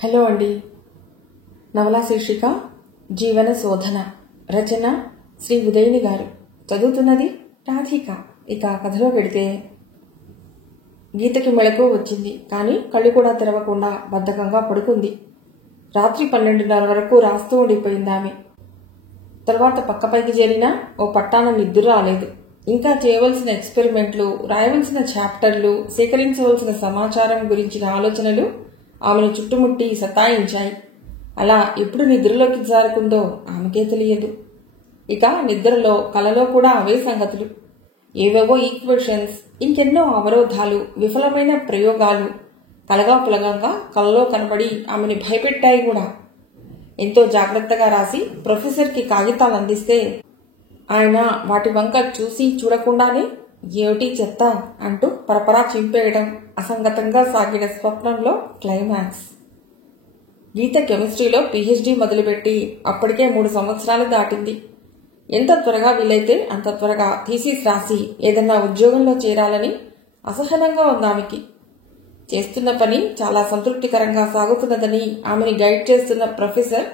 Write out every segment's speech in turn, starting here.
Hello అండి. నవలా శీర్షిక జీవన శోధన. రచన శ్రీ ఉదయని గారు. చదువుతున్నది రాధిక. ఇక కథలో పెడితే, గీతకి మెళకువ వచ్చింది. కానీ కళ్ళు కూడా తెరవకుండా బద్ధకంగా పడుకుంది. రాత్రి 12:30 వరకు రాస్తూ ఉండిపోయింది ఆమె. తర్వాత పక్కపైకి చేరినా ఓ పట్టాన నిద్ర రాలేదు. ఇంకా చేయవలసిన ఎక్స్పెరిమెంట్లు, రాయవలసిన చాప్టర్లు, సేకరించవలసిన సమాచారం గురించిన ఆలోచనలు ఆమెను చుట్టుముట్టి సతాయించాయి. అలా ఎప్పుడు నిద్రలోకి జారుకుందో ఆమెకే తెలియదు. ఇక నిద్రలో, కలలో కూడా అవే సంగతులు. ఏవేవో ఈక్వేషన్స్, ఇంకెన్నో అవరోధాలు, విఫలమైన ప్రయోగాలు కలగాపులగంగా కలలో కనబడి ఆమెని భయపెట్టాయి కూడా. ఎంతో జాగ్రత్తగా రాసి ప్రొఫెసర్కి కాగితాలు అందిస్తే ఆయన వాటి వంక చూసి చూడకుండానే ఏమిటి చెత్త అంటూ పరపరా చింపేయడం అసంగతంగా సాగిన స్వప్నంలో క్లైమాక్స్. గీత కెమిస్ట్రీలో PhD మొదలుపెట్టి అప్పటికే 3 సంవత్సరాలు దాటింది. ఎంత త్వరగా వీలైతే అంత త్వరగా థీసిస్ రాసి ఏదన్నా ఉద్యోగంలో చేరాలని అసహనంగా ఉంది ఆమెకి. చేస్తున్న పని చాలా సంతృప్తికరంగా సాగుతున్నదని ఆమెని గైడ్ చేస్తున్న ప్రొఫెసర్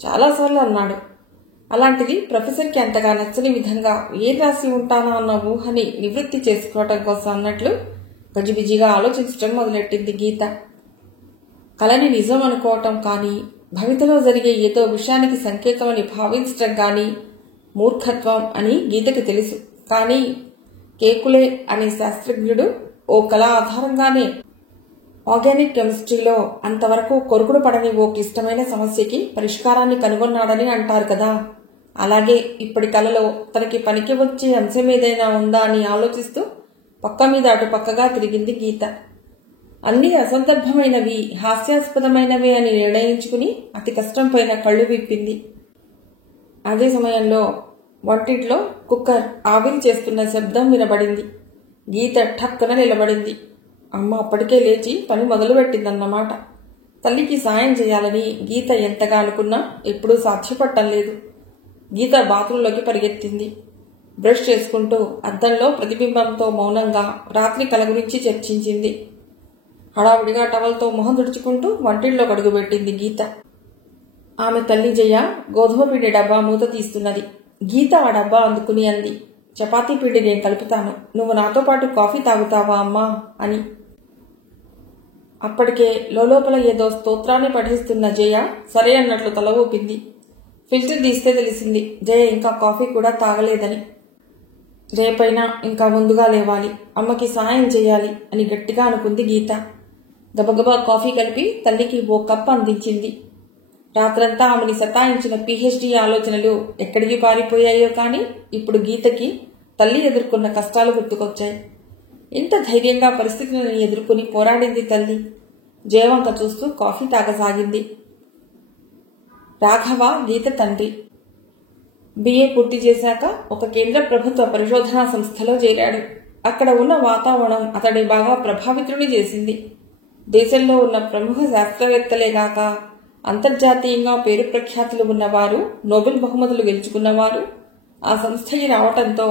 చాలాసార్లు అన్నాడు. అలాంటిది ప్రొఫెసర్కి అంతగా నచ్చని విధంగా ఏం రాసి ఉంటానో అన్న ఊహని నివృత్తి చేసుకోవటం కోసం అన్నట్లు గజిబిజిగా ఆలోచించడం మొదలెట్టింది గీత. కలని నిజం అనుకోవటం కానీ, భవితలో జరిగే ఏదో విషయానికి సంకేతమని భావించటం కానీ మూర్ఖత్వం అని గీతకి తెలుసు. కానీ కేకులే అనే శాస్త్రజ్ఞుడు ఓ కళ ఆధారంగానే ఆర్గానిక్ కెమిస్ట్రీలో అంతవరకు కొరుకుడు పడని ఓ క్లిష్టమైన సమస్యకి పరిష్కారాన్ని కనుగొన్నాడని అంటారు కదా. అలాగే ఇప్పటి కళలో తనకి పనికి వచ్చే అంశం ఏదైనా ఉందా అని ఆలోచిస్తూ పక్క మీద అటు పక్కగా తిరిగింది గీత. అన్నీ అసందర్భమైనవి, హాస్యాస్పదమైనవి అని నిర్ణయించుకుని అతి కష్టం పైన కళ్ళు విప్పింది. అదే సమయంలో వంటింట్లో కుక్కర్ ఆవిరి చేస్తున్న శబ్దం వినబడింది. గీత ఠక్కున నిలబడింది. అమ్మ అప్పటికే లేచి పని మొదలుపెట్టిందన్నమాట. తల్లికి సాయం చేయాలని గీత ఎంతగా అనుకున్నా ఎప్పుడూ సాధ్యపడటం లేదు. గీత బాత్రూంలోకి పరిగెత్తింది. బ్రష్ చేసుకుంటూ అద్దంలో ప్రతిబింబంతో మౌనంగా రాత్రి కల గురించి చర్చించింది. హడావుడిగా టవల్తో మొహం తుడుచుకుంటూ వంటింట్లో అడుగుపెట్టింది గీత. ఆమె తల్లి జయ గోధుమ పిండి డబ్బా మూత తీస్తున్నది. గీత ఆ డబ్బా అందుకుని అంది, చపాతీ పిండి నేను కలుపుతాను, నువ్వు నాతో పాటు కాఫీ తాగుతావా అమ్మా అని. అప్పటికే లోపల ఏదో స్తోత్రాన్ని పఠిస్తున్న జయ సరే అన్నట్లు తల ఊపింది. ఫిల్టర్ తీస్తే తెలిసింది జయ ఇంకా కాఫీ కూడా తాగలేదని. రేపైనా ఇంకా ముందుగా లేవాలి, అమ్మకి సాయం చేయాలి అని గట్టిగా అనుకుంది గీత. గబగబా కాఫీ కలిపి తల్లికి ఓ కప్ అందించింది. రాత్రంతా ఆమెని సతాయించిన PhD ఆలోచనలు ఎక్కడికి పారిపోయాయో కానీ ఇప్పుడు గీతకి తల్లి ఎదుర్కొన్న కష్టాలు గుర్తుకొచ్చాయి. ఎంత ధైర్యంగా పరిస్థితులను ఎదుర్కొని పోరాడింది తల్లి. జయవంక చూస్తూ కాఫీ తాగసాగింది. రాఘవ గీత తండ్రి. BA పూర్తి చేశాక ఒక కేంద్ర ప్రభుత్వ పరిశోధనా సంస్థలో చేరాడు. అక్కడ ఉన్న వాతావరణం అతడిని బాగా ప్రభావితుని చేసింది. దేశంలో ఉన్న ప్రముఖ శాస్త్రవేత్తలేగాక అంతర్జాతీయంగా పేరు ప్రఖ్యాతులు ఉన్నవారు, నోబెల్ బహుమతులు గెలుచుకున్నవారు ఆ సంస్థకి రావటంతో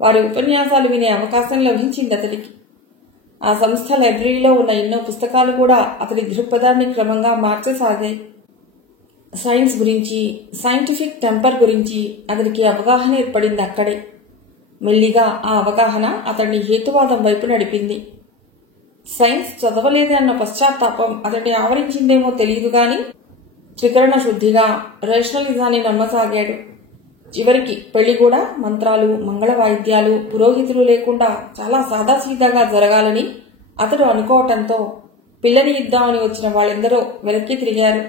వారి ఉపన్యాసాలు వినే అవకాశం లభించింది అతడికి. ఆ సంస్థ లైబ్రరీలో ఉన్న ఎన్నో పుస్తకాలు కూడా అతడి దృక్పథాన్ని క్రమంగా మార్చసాగాయి. సైన్స్ గురించి, సైంటిఫిక్ టెంపర్ గురించి అతడికి అవగాహన ఏర్పడింది అక్కడే. మెల్లిగా ఆ అవగాహన అతడిని హేతువాదం వైపు నడిపింది. సైన్స్ చదవలేదే అన్న పశ్చాత్తాపం అతడిని ఆవరించిందేమో తెలియదు గాని త్రికరణ శుద్ధిగా రేషనలిజాన్ని నమ్మసాగాడు. చివరికి పెళ్లి కూడా మంత్రాలు, మంగళ వాయిద్యాలు, పురోహితులు లేకుండా చాలా సాదాసీదాగా జరగాలని అతడు అనుకోవటంతో పిల్లని ఇద్దామని వచ్చిన వాళ్ళెందరో వెనక్కి తిరిగారు.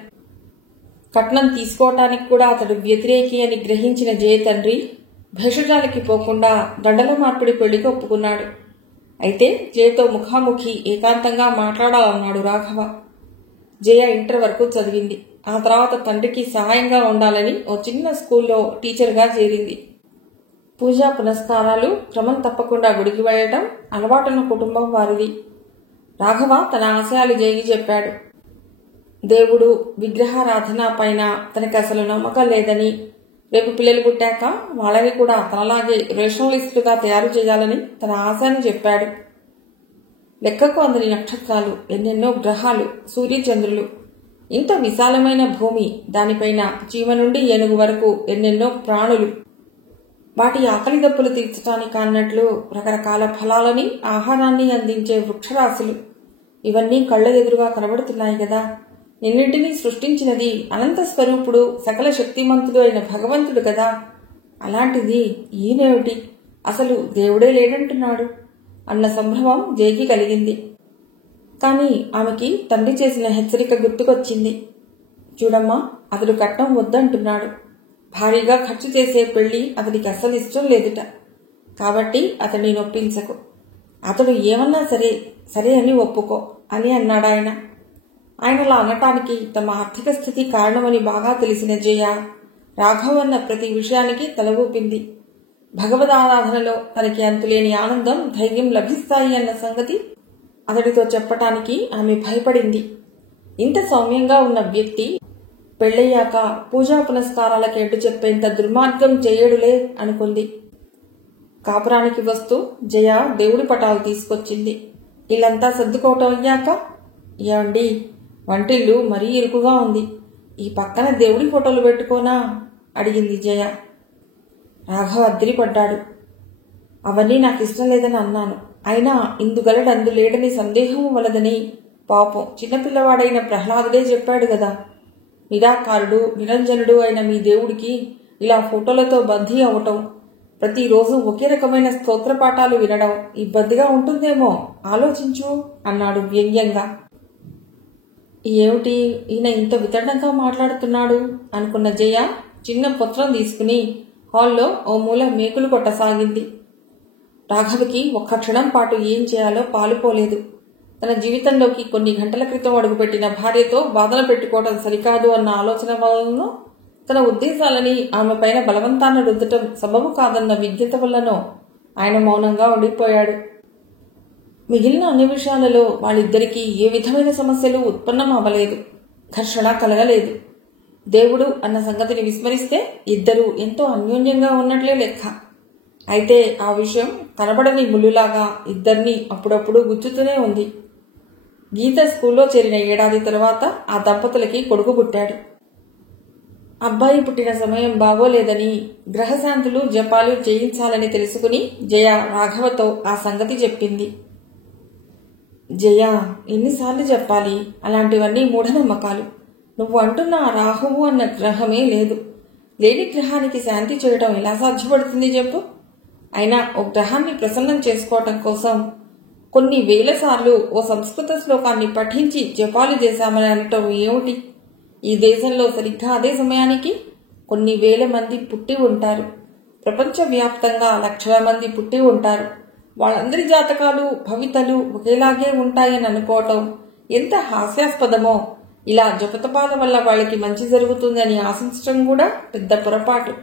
కట్నం తీసుకోవటానికి కూడా అతడు వ్యతిరేకి అని గ్రహించిన జయ తండ్రి భేషజాలకి పోకుండా దండల మార్పిడి పెళ్లికి ఒప్పుకున్నాడు. అయితే జయతో ముఖాముఖి ఏకాంతంగా మాట్లాడాలన్నాడు రాఘవ. జయ ఇంటర్ వరకు చదివింది. ఆ తర్వాత తండ్రికి సహాయంగా ఉండాలని ఓ చిన్న స్కూల్లో టీచర్గా చేరింది. పూజా పునస్కారాలు క్రమం తప్పకుండా గుడికి వెళ్ళటం అలవాటున్న కుటుంబం వారిది. రాఘవ తన ఆశయాలు జయకి చెప్పాడు. దేవుడు, విగ్రహారాధన పైన తనకి అసలు నమ్మకం లేదని, రేపు పిల్లలు పుట్టాక వాళ్ళని కూడా తనలాగే రేషనలిస్టుగా తయారు చేయాలని తన ఆశని చెప్పాడు. లెక్కకు అందని నక్షత్రాలు, ఎన్నెన్నో గ్రహాలు, సూర్యచంద్రులు, ఇంత విశాలమైన భూమి, దానిపైన చీమ నుండి ఏనుగు వరకు ఎన్నెన్నో ప్రాణులు, వాటి ఆకలి దప్పులు తీర్చడానికి అన్నట్లు రకరకాల ఫలాలని, ఆహారాన్ని అందించే వృక్షరాశులు, ఇవన్నీ కళ్ళ ఎదురుగా కనబడుతున్నాయి కదా. నిన్నింటినీ సృష్టించినది అనంత స్వరూపుడు, సకల శక్తిమంతుడు అయిన భగవంతుడు కదా. అలాంటిది ఈయనేమిటి, అసలు దేవుడే లేడంటున్నాడు అన్న సంభ్రమం జయకి కలిగింది. కాని ఆమెకి తండ్రి చేసిన హెచ్చరిక గుర్తుకొచ్చింది. చూడమ్మా, అతడు కట్నం వద్దంటున్నాడు. భారీగా ఖర్చు చేసే పెళ్లి అతడికి అస్సలు ఇష్టం లేదుట. కాబట్టి అతడిని నొప్పించకు. అతడు ఏమన్నా సరే సరే అని ఒప్పుకో అని అన్నాడాయన. ఆయనలా అనటానికి తమ ఆర్థిక స్థితి కారణమని బాగా తెలిసిన జయ రాఘవ్ అన్న ప్రతి విషయానికి తల ఊపింది. భగవదారాధనలో తనకి అంతులేని ఆనందం, ధైర్యం లభిస్తాయి అన్న సంగతి అతడితో చెప్పటానికి ఆమె భయపడింది. ఇంత సౌమ్యంగా ఉన్న వ్యక్తి పెళ్లయ్యాక పూజా పునస్కారాలకు ఎడ్డు చెప్పేంత దుర్మార్గం చేయడులే అనుకుంది. కాపురానికి వస్తూ జయ దేవుడి పటాలు తీసుకొచ్చింది. ఇల్లంతా సర్దుకోవటం అయ్యాక, ఏమండి, వంటిల్లు మరీ ఇరుకుగా ఉంది, ఈ పక్కన దేవుడి ఫోటోలు పెట్టుకోనా అడిగింది జయ. రాఘవ అద్దిరిపడ్డాడు. అవన్నీ నాకు ఇష్టం లేదని అన్నాను. అయినా ఇందుగలడందు లేడని సందేహం వలదని పాపం చిన్నపిల్లవాడైన ప్రహ్లాదుడే చెప్పాడు గదా. నిరాకారుడు, నిరంజనుడు అయిన మీ దేవుడికి ఇలా ఫోటోలతో బందీ అవటం, ప్రతిరోజు ఒకే రకమైన స్తోత్రపాఠాలు వినడం ఇబ్బందిగా ఉంటుందేమో, ఆలోచించు అన్నాడు వ్యంగ్యంగా. ఏమిటి ఈయన ఇంత వితరణంగా మాట్లాడుతున్నాడు అనుకున్న జయ చిన్న పత్రం తీసుకుని హాల్లో ఓ మూల మేకులు కొట్టసాగింది. రాఘవకి ఒక్క క్షణం పాటు ఏం చేయాలో పాలుపోలేదు. తన జీవితంలోకి కొన్ని గంటల క్రితం అడుగుపెట్టిన భార్యతో బాధలు పెట్టుకోవడం సరికాదు అన్న ఆలోచన వలనో, తన ఉద్దేశాలని ఆమె పైన బలవంతాన్ని రుద్దటం సబబు కాదన్న విజ్ఞత వల్లనో ఆయన మౌనంగా ఉండిపోయాడు. మిగిలిన అన్ని విషయాలలో వాళ్ళిద్దరికీ ఏ విధమైన సమస్యలు ఉత్పన్నం అవ్వలేదు, ఘర్షణ కలగలేదు. దేవుడు అన్న సంగతిని విస్మరిస్తే ఇద్దరూ ఎంతో అన్యోన్యంగా ఉన్నట్లే లెక్క. అయితే ఆ విషయం కనబడని ముళ్ళులాగా ఇద్దరినీ అప్పుడప్పుడు గుచ్చుతూనే ఉంది. గీత స్కూల్లో చేరిన ఏడాది తరువాత ఆ దంపతులకి కొడుకు పుట్టాడు. అబ్బాయి పుట్టిన సమయం బాగోలేదని గ్రహశాంతులు, జపాలు చేయించాలని తెలుసుకుని జయ రాఘవతో ఆ సంగతి చెప్పింది. జయ, ఎన్నిసార్లు చెప్పాలి, అలాంటివన్నీ మూఢనమ్మకాలు. నువ్వు అంటున్న రాహువు అన్న గ్రహమే లేదు. లేని గ్రహానికి శాంతి చేయడం ఎలా సాధ్యపడుతుంది చెప్పు. అయినా ఓ గ్రహాన్ని ప్రసన్నం చేసుకోవటం కోసం కొన్ని వేల సార్లు ఓ సంస్కృత శ్లోకాన్ని పఠించి జపాలు చేశామని అనటం ఏమిటి? ఈ దేశంలో సరిగ్గా అదే సమయానికి కొన్ని వేల మంది పుట్టి ఉంటారు. ప్రపంచవ్యాప్తంగా లక్షల మంది పుట్టి ఉంటారు. వాళ్ళందరి జాతకాలు, భవితలు ఒకేలాగే ఉంటాయని అనుకోవటం ఎంత హాస్యాస్పదమో. ఇలా జపతపాల వల్ల వాళ్ళకి మంచి జరుగుతుందని ఆశించడం కూడా పెద్ద పొరపాటు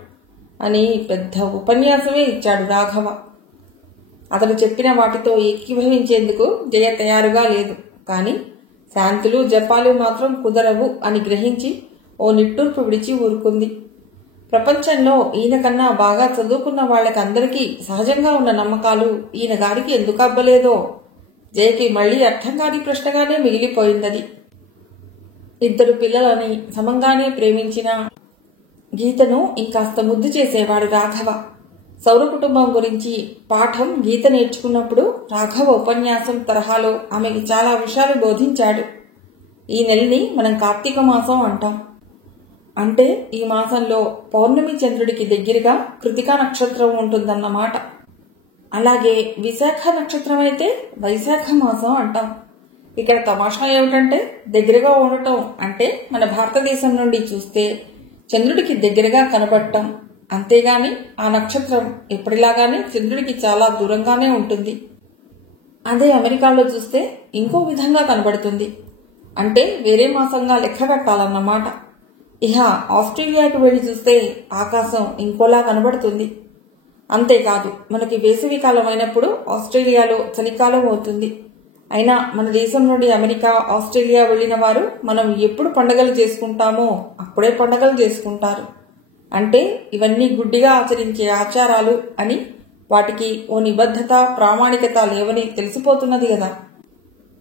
అని పెద్ద ఉపన్యాసమే ఇచ్చాడు రాఘవ. అతడు చెప్పిన వాటితో ఏకీభవించేందుకు జయ తయారుగా లేదు. కాని శాంతులు, జపాలు మాత్రం కుదరవు అని గ్రహించి ఓ నిట్టూర్పు విడిచి ఊరుకుంది. ప్రపంచంలో ఈయన కన్నా బాగా చదువుకున్న వాళ్ళకందరికీ సహజంగా ఉన్న నమ్మకాలు ఈయన గారికి ఎందుకు అబ్బలేదో జయకి మళ్లీ అర్థం కాని ప్రశ్నగానే మిగిలిపోయిందది. ఇద్దరు పిల్లలని సమంగానే ప్రేమించిన గీతను ఇంకాస్త ముద్దు చేసేవాడు రాఘవ. సౌర కుటుంబం గురించి పాఠం గీత నేర్చుకున్నప్పుడు రాఘవ ఉపన్యాసం తరహాలో ఆమెకి చాలా విషయాలు బోధించాడు. ఈ నెలని మనం కార్తీక మాసం అంటాం. అంటే ఈ మాసంలో పౌర్ణమి చంద్రుడికి దగ్గరగా కృతికా నక్షత్రం ఉంటుందన్నమాట. అలాగే విశాఖ నక్షత్రం అయితే వైశాఖ మాసం అంటాం. ఇక్కడ తమాషా ఏమిటంటే దగ్గరగా ఉండటం అంటే మన భారతదేశం నుండి చూస్తే చంద్రుడికి దగ్గరగా కనబడటం, అంతేగాని ఆ నక్షత్రం ఎప్పటిలాగానే చంద్రుడికి చాలా దూరంగానే ఉంటుంది. అదే అమెరికాలో చూస్తే ఇంకో విధంగా కనబడుతుంది. అంటే వేరే మాసంగా లెక్క కట్టాలన్నమాట. ఇహ ఆస్ట్రేలియాకు వెళ్లి చూస్తే ఆకాశం ఇంకోలా కనబడుతుంది. అంతేకాదు, మనకి వేసవి కాలం అయినప్పుడు ఆస్ట్రేలియాలో చలికాలం అవుతుంది. అయినా మన దేశం నుండి అమెరికా, ఆస్ట్రేలియా వెళ్లిన వారు మనం ఎప్పుడు పండగలు చేసుకుంటామో అప్పుడే పండగలు చేసుకుంటారు. అంటే ఇవన్నీ గుడ్డిగా ఆచరించే ఆచారాలు అని, వాటికి ఓ నిబద్ధత, ప్రామాణికత లేవని తెలిసిపోతున్నది కదా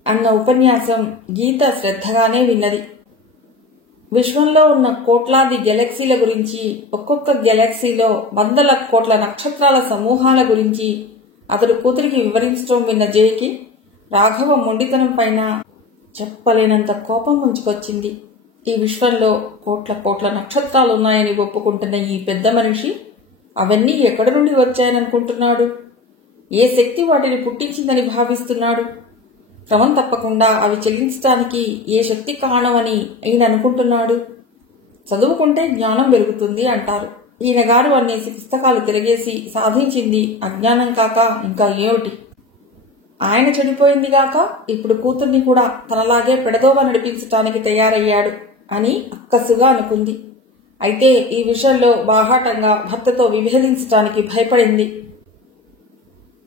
అన్న ఉపన్యాసం గీత శ్రద్ధగానే విన్నది. విశ్వంలో ఉన్న కోట్లాది గెలాక్సీల గురించి, ఒక్కొక్క గెలాక్సీలో వందల కోట్ల నక్షత్రాల సమూహాల గురించి అతడు కూతురికి వివరించడం విన్న జయకి రాఘవ మొండితనం పైన చెప్పలేనంత కోపం ముంచుకొచ్చింది. ఈ విశ్వంలో కోట్ల కోట్ల నక్షత్రాలున్నాయని ఒప్పుకుంటున్న ఈ పెద్ద మనిషి అవన్నీ ఎక్కడి నుండి వచ్చాయననుకుంటున్నాడు? ఏ శక్తి వాటిని పుట్టించిందని భావిస్తున్నాడు? క్రమం తప్పకుండా అవి చెల్లించడానికి ఏ శక్తి కారణమని ఈయన అనుకుంటున్నాడు? చదువుకుంటే జ్ఞానం పెరుగుతుంది అంటారు. ఈయన గారు అన్నేసి పుస్తకాలు తిరగేసి సాధించింది అజ్ఞానం కాక ఇంకా ఏమిటి? ఆయన చెడిపోయిందిగాక ఇప్పుడు కూతుర్ని కూడా తనలాగే పెడదోవ నడిపించటానికి తయారయ్యాడు అని అక్కసుగా అనుకుంది. అయితే ఈ విషయంలో బాహాటంగా భర్తతో విభేదించటానికి భయపడింది.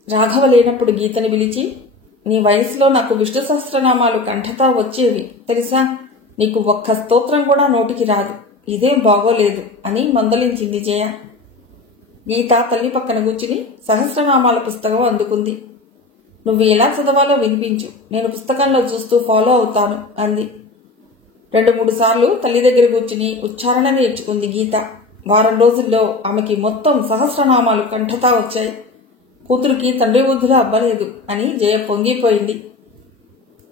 రాఘవ లేనప్పుడు గీతని పిలిచి, నీ వయసులో నాకు విష్ణు సహస్రనామాలు కంఠతా వచ్చేవి తెలుసా? నీకు ఒక్క స్తోత్రం కూడా నోటికి రాదు. ఇదేం బాగోలేదు అని మందలించింది జయ. గీత తల్లి పక్కన కూర్చుని సహస్రనామాల పుస్తకం అందుకుంది. నువ్వు ఎలా చదవాలో వినిపించు, నేను పుస్తకంలో చూస్తూ ఫాలో అవుతాను అంది. 2-3 సార్లు తల్లి దగ్గర కూర్చుని ఉచ్చారణ నేర్చుకుంది గీత. వారం రోజుల్లో ఆమెకి మొత్తం సహస్రనామాలు కంఠతా వచ్చాయి. కూతురికి తండ్రి బుద్ధులు అవ్వలేదు అని జయ పొంగిపోయింది.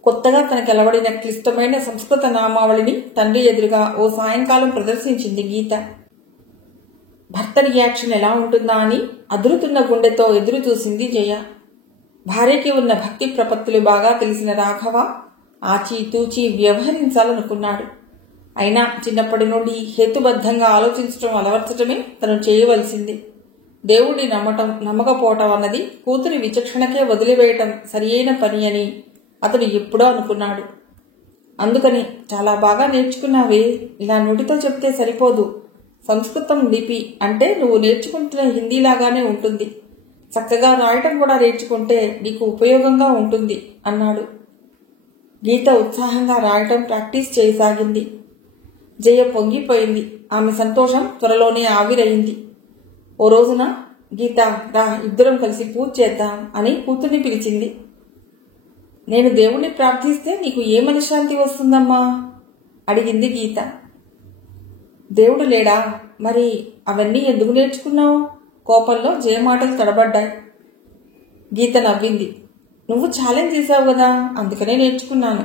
కొత్తగా తనకి అలవడిన క్లిష్టమైన సంస్కృత నామావళిని తండ్రి ఎదురుగా ఓ సాయంకాలం ప్రదర్శించింది గీత. భర్త రియాక్షన్ ఎలా ఉంటుందా అని అదురుతున్న గుండెతో ఎదురు చూసింది జయ. భార్యకి ఉన్న భక్తి ప్రపత్తులు బాగా తెలిసిన రాఘవ ఆచితూచి వ్యవహరించాలనుకున్నాడు. అయినా చిన్నప్పటి నుండి హేతుబద్ధంగా ఆలోచించడం అలవర్చటమే తను చేయవలసింది. దేవుడిని నమ్మటం నమ్మకపోవటం అన్నది కూతురి విచక్షణకే వదిలివేయటం సరియైన పని అని అతడు ఎప్పుడో అనుకున్నాడు. అందుకని చాలా బాగా నేర్చుకున్నావే, ఇలా నోటితో చెప్తే సరిపోదు. సంస్కృతం లిపి అంటే నువ్వు నేర్చుకుంటున్న హిందీలాగానే ఉంటుంది. చక్కగా రాయటం కూడా నేర్చుకుంటే నీకు ఉపయోగంగా ఉంటుంది అన్నాడు. గీత ఉత్సాహంగా రాయటం ప్రాక్టీస్ చేయసాగింది. జయ పొంగిపోయింది. ఆమె సంతోషం త్వరలోనే ఆవిరయింది. ఓ రోజున గీత రా ఇద్దరం కలిసి పూజ చేద్దాం అని కూతుర్ని పిలిచింది. నేను దేవుణ్ణి ప్రార్థిస్తే నీకు ఏ మనశ్శాంతి వస్తుందమ్మా అడిగింది గీత. దేవుడు లేడా? మరి అవన్నీ ఎందుకు నేర్చుకున్నావు? కోపంలో జయ మాటలు తడబడ్డాయి. గీత నవ్వింది. నువ్వు ఛాలెంజ్ చేశావు కదా, అందుకనే నేర్చుకున్నాను.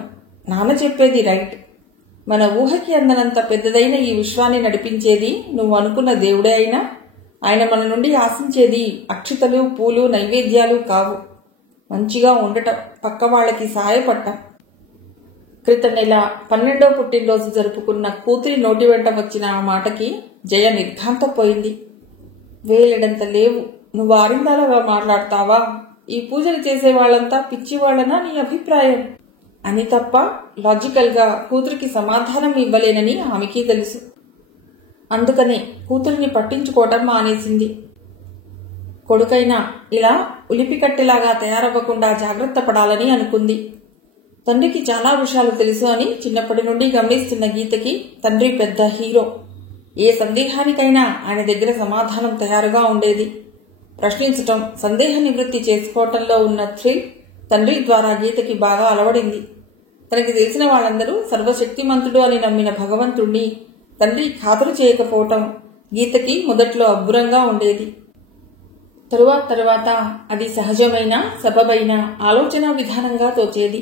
నాన్న చెప్పేది రైట్. మన ఊహకి అందనంత పెద్దదైన ఈ విశ్వాన్ని నడిపించేది నువ్వు అనుకున్న దేవుడే అయినా ఆయన మన నుండి ఆశించేది అక్షతలు, పూలు, నైవేద్యాలు కావు. మంచిగా ఉండటం, పక్క వాళ్ళకి సాయపడటం. క్రితం నెల 12వ పుట్టినరోజు జరుపుకున్న కూతురి నోటి వెంట వచ్చిన ఆ మాటకి జయ నిర్ఘాంతపోయింది. వేలెడంత లేవు, నువ్వు ఆరిందాలుగా మాట్లాడతావా? ఈ పూజలు చేసే వాళ్ళంతా పిచ్చివాళ్ళనా నీ అభిప్రాయం అని తప్ప లాజికల్ గా కూతురికి సమాధానం ఇవ్వలేనని ఆమెకి తెలుసు. అందుకనే కూతురిని పట్టించుకోవటం మానేసింది. కొడుకైనా ఇలా ఉలిపికట్టెలాగా తయారవ్వకుండా జాగ్రత్త పడాలని అనుకుంది. తండ్రికి చాలా విషయాలు తెలుసు అని చిన్నప్పటి నుండి గమనిస్తున్న గీతకి తండ్రి పెద్ద హీరో. ఏ సందేహానికైనా ఆయన దగ్గర సమాధానం తయారుగా ఉండేది. ప్రశ్నించటం, సందేహ నివృత్తి చేసుకోవటంలో ఉన్న థ్రిల్ తండ్రి ద్వారా గీతకి బాగా అలవడింది. తనకి తెలిసిన వాళ్ళందరూ సర్వశక్తిమంతుడు అని నమ్మిన భగవంతుణ్ణి తండ్రి ఖాతరు చేయకపోవటం గీతకి మొదట్లో అబ్బురంగా ఉండేది. తరువాత అది సహజమైన సబబైన ఆలోచన విధానంగా తోచేది.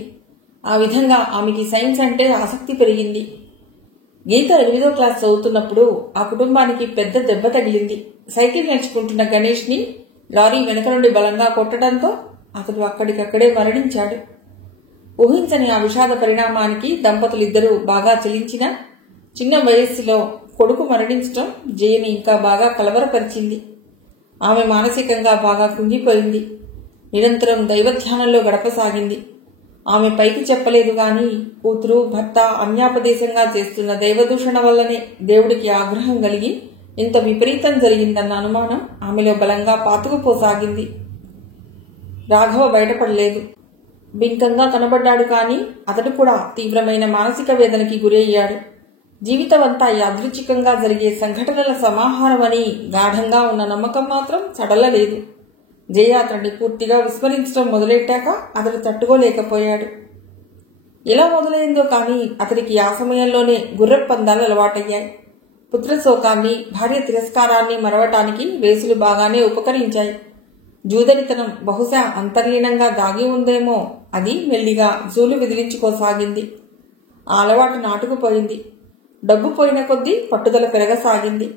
ఆ విధంగా ఆమెకి సైన్స్ అంటే ఆసక్తి పెరిగింది. గీత 8వ క్లాస్ చదువుతున్నప్పుడు ఆ కుటుంబానికి పెద్ద దెబ్బ తగిలింది. సైకిల్ నేర్చుకుంటున్న గణేష్ ని లారీ వెనక నుండి బలంగా కొట్టడంతో అతడు అక్కడికక్కడే మరణించాడు. ఊహించని ఆ విషాద పరిణామానికి దంపతులిద్దరూ బాగా చెలించినా చిన్న వయస్సులో కొడుకు మరణించడం జయని ఇంకా బాగా కలవరపరిచింది. ఆమె మానసికంగా బాగా కుంగిపోయింది. నిరంతరం దైవధ్యానంలో గడపసాగింది. ఆమె పైకి చెప్పలేదు గాని కూతురు, భర్త అన్యాపదేశంగా చేస్తున్న దైవదూషణ వల్లనే దేవుడికి ఆగ్రహం కలిగి ఇంత విపరీతం జరిగిందన్న అనుమానం ఆమెలో బలంగా పాతుకుపోసాగింది. రాఘవ బయటపడలేదు. బింకంగా కనబడ్డాడు కానీ అతడు కూడా తీవ్రమైన మానసిక వేదనకి గురయ్యాడు. జీవితమంతా యాదృచ్ఛికంగా జరిగే సంఘటనల సమాహారమని గాఢంగా ఉన్న నమ్మకం మాత్రం సడలలేదు. జయ అతన్ని పూర్తిగా విస్మరించడం మొదలెట్టాక అతడు తట్టుకోలేకపోయాడు. ఎలా మొదలైందో కానీ అతనికి ఆ సమయంలోనే గుర్రపందాలు అలవాటయ్యాయి. పుత్రశోకాన్ని, భార్య తిరస్కారాన్ని మరవటానికి రేసులు బాగానే ఉపకరించాయి. జూదరితనం బహుశా అంతర్లీనంగా దాగి ఉందేమో. అది మెల్లిగా జూలు విదిలించుకోసాగింది. ఆ అలవాటు నాటుకుపోయింది. డబ్బు పోయిన కొద్దీ పట్టుదల పెరగసాగింది.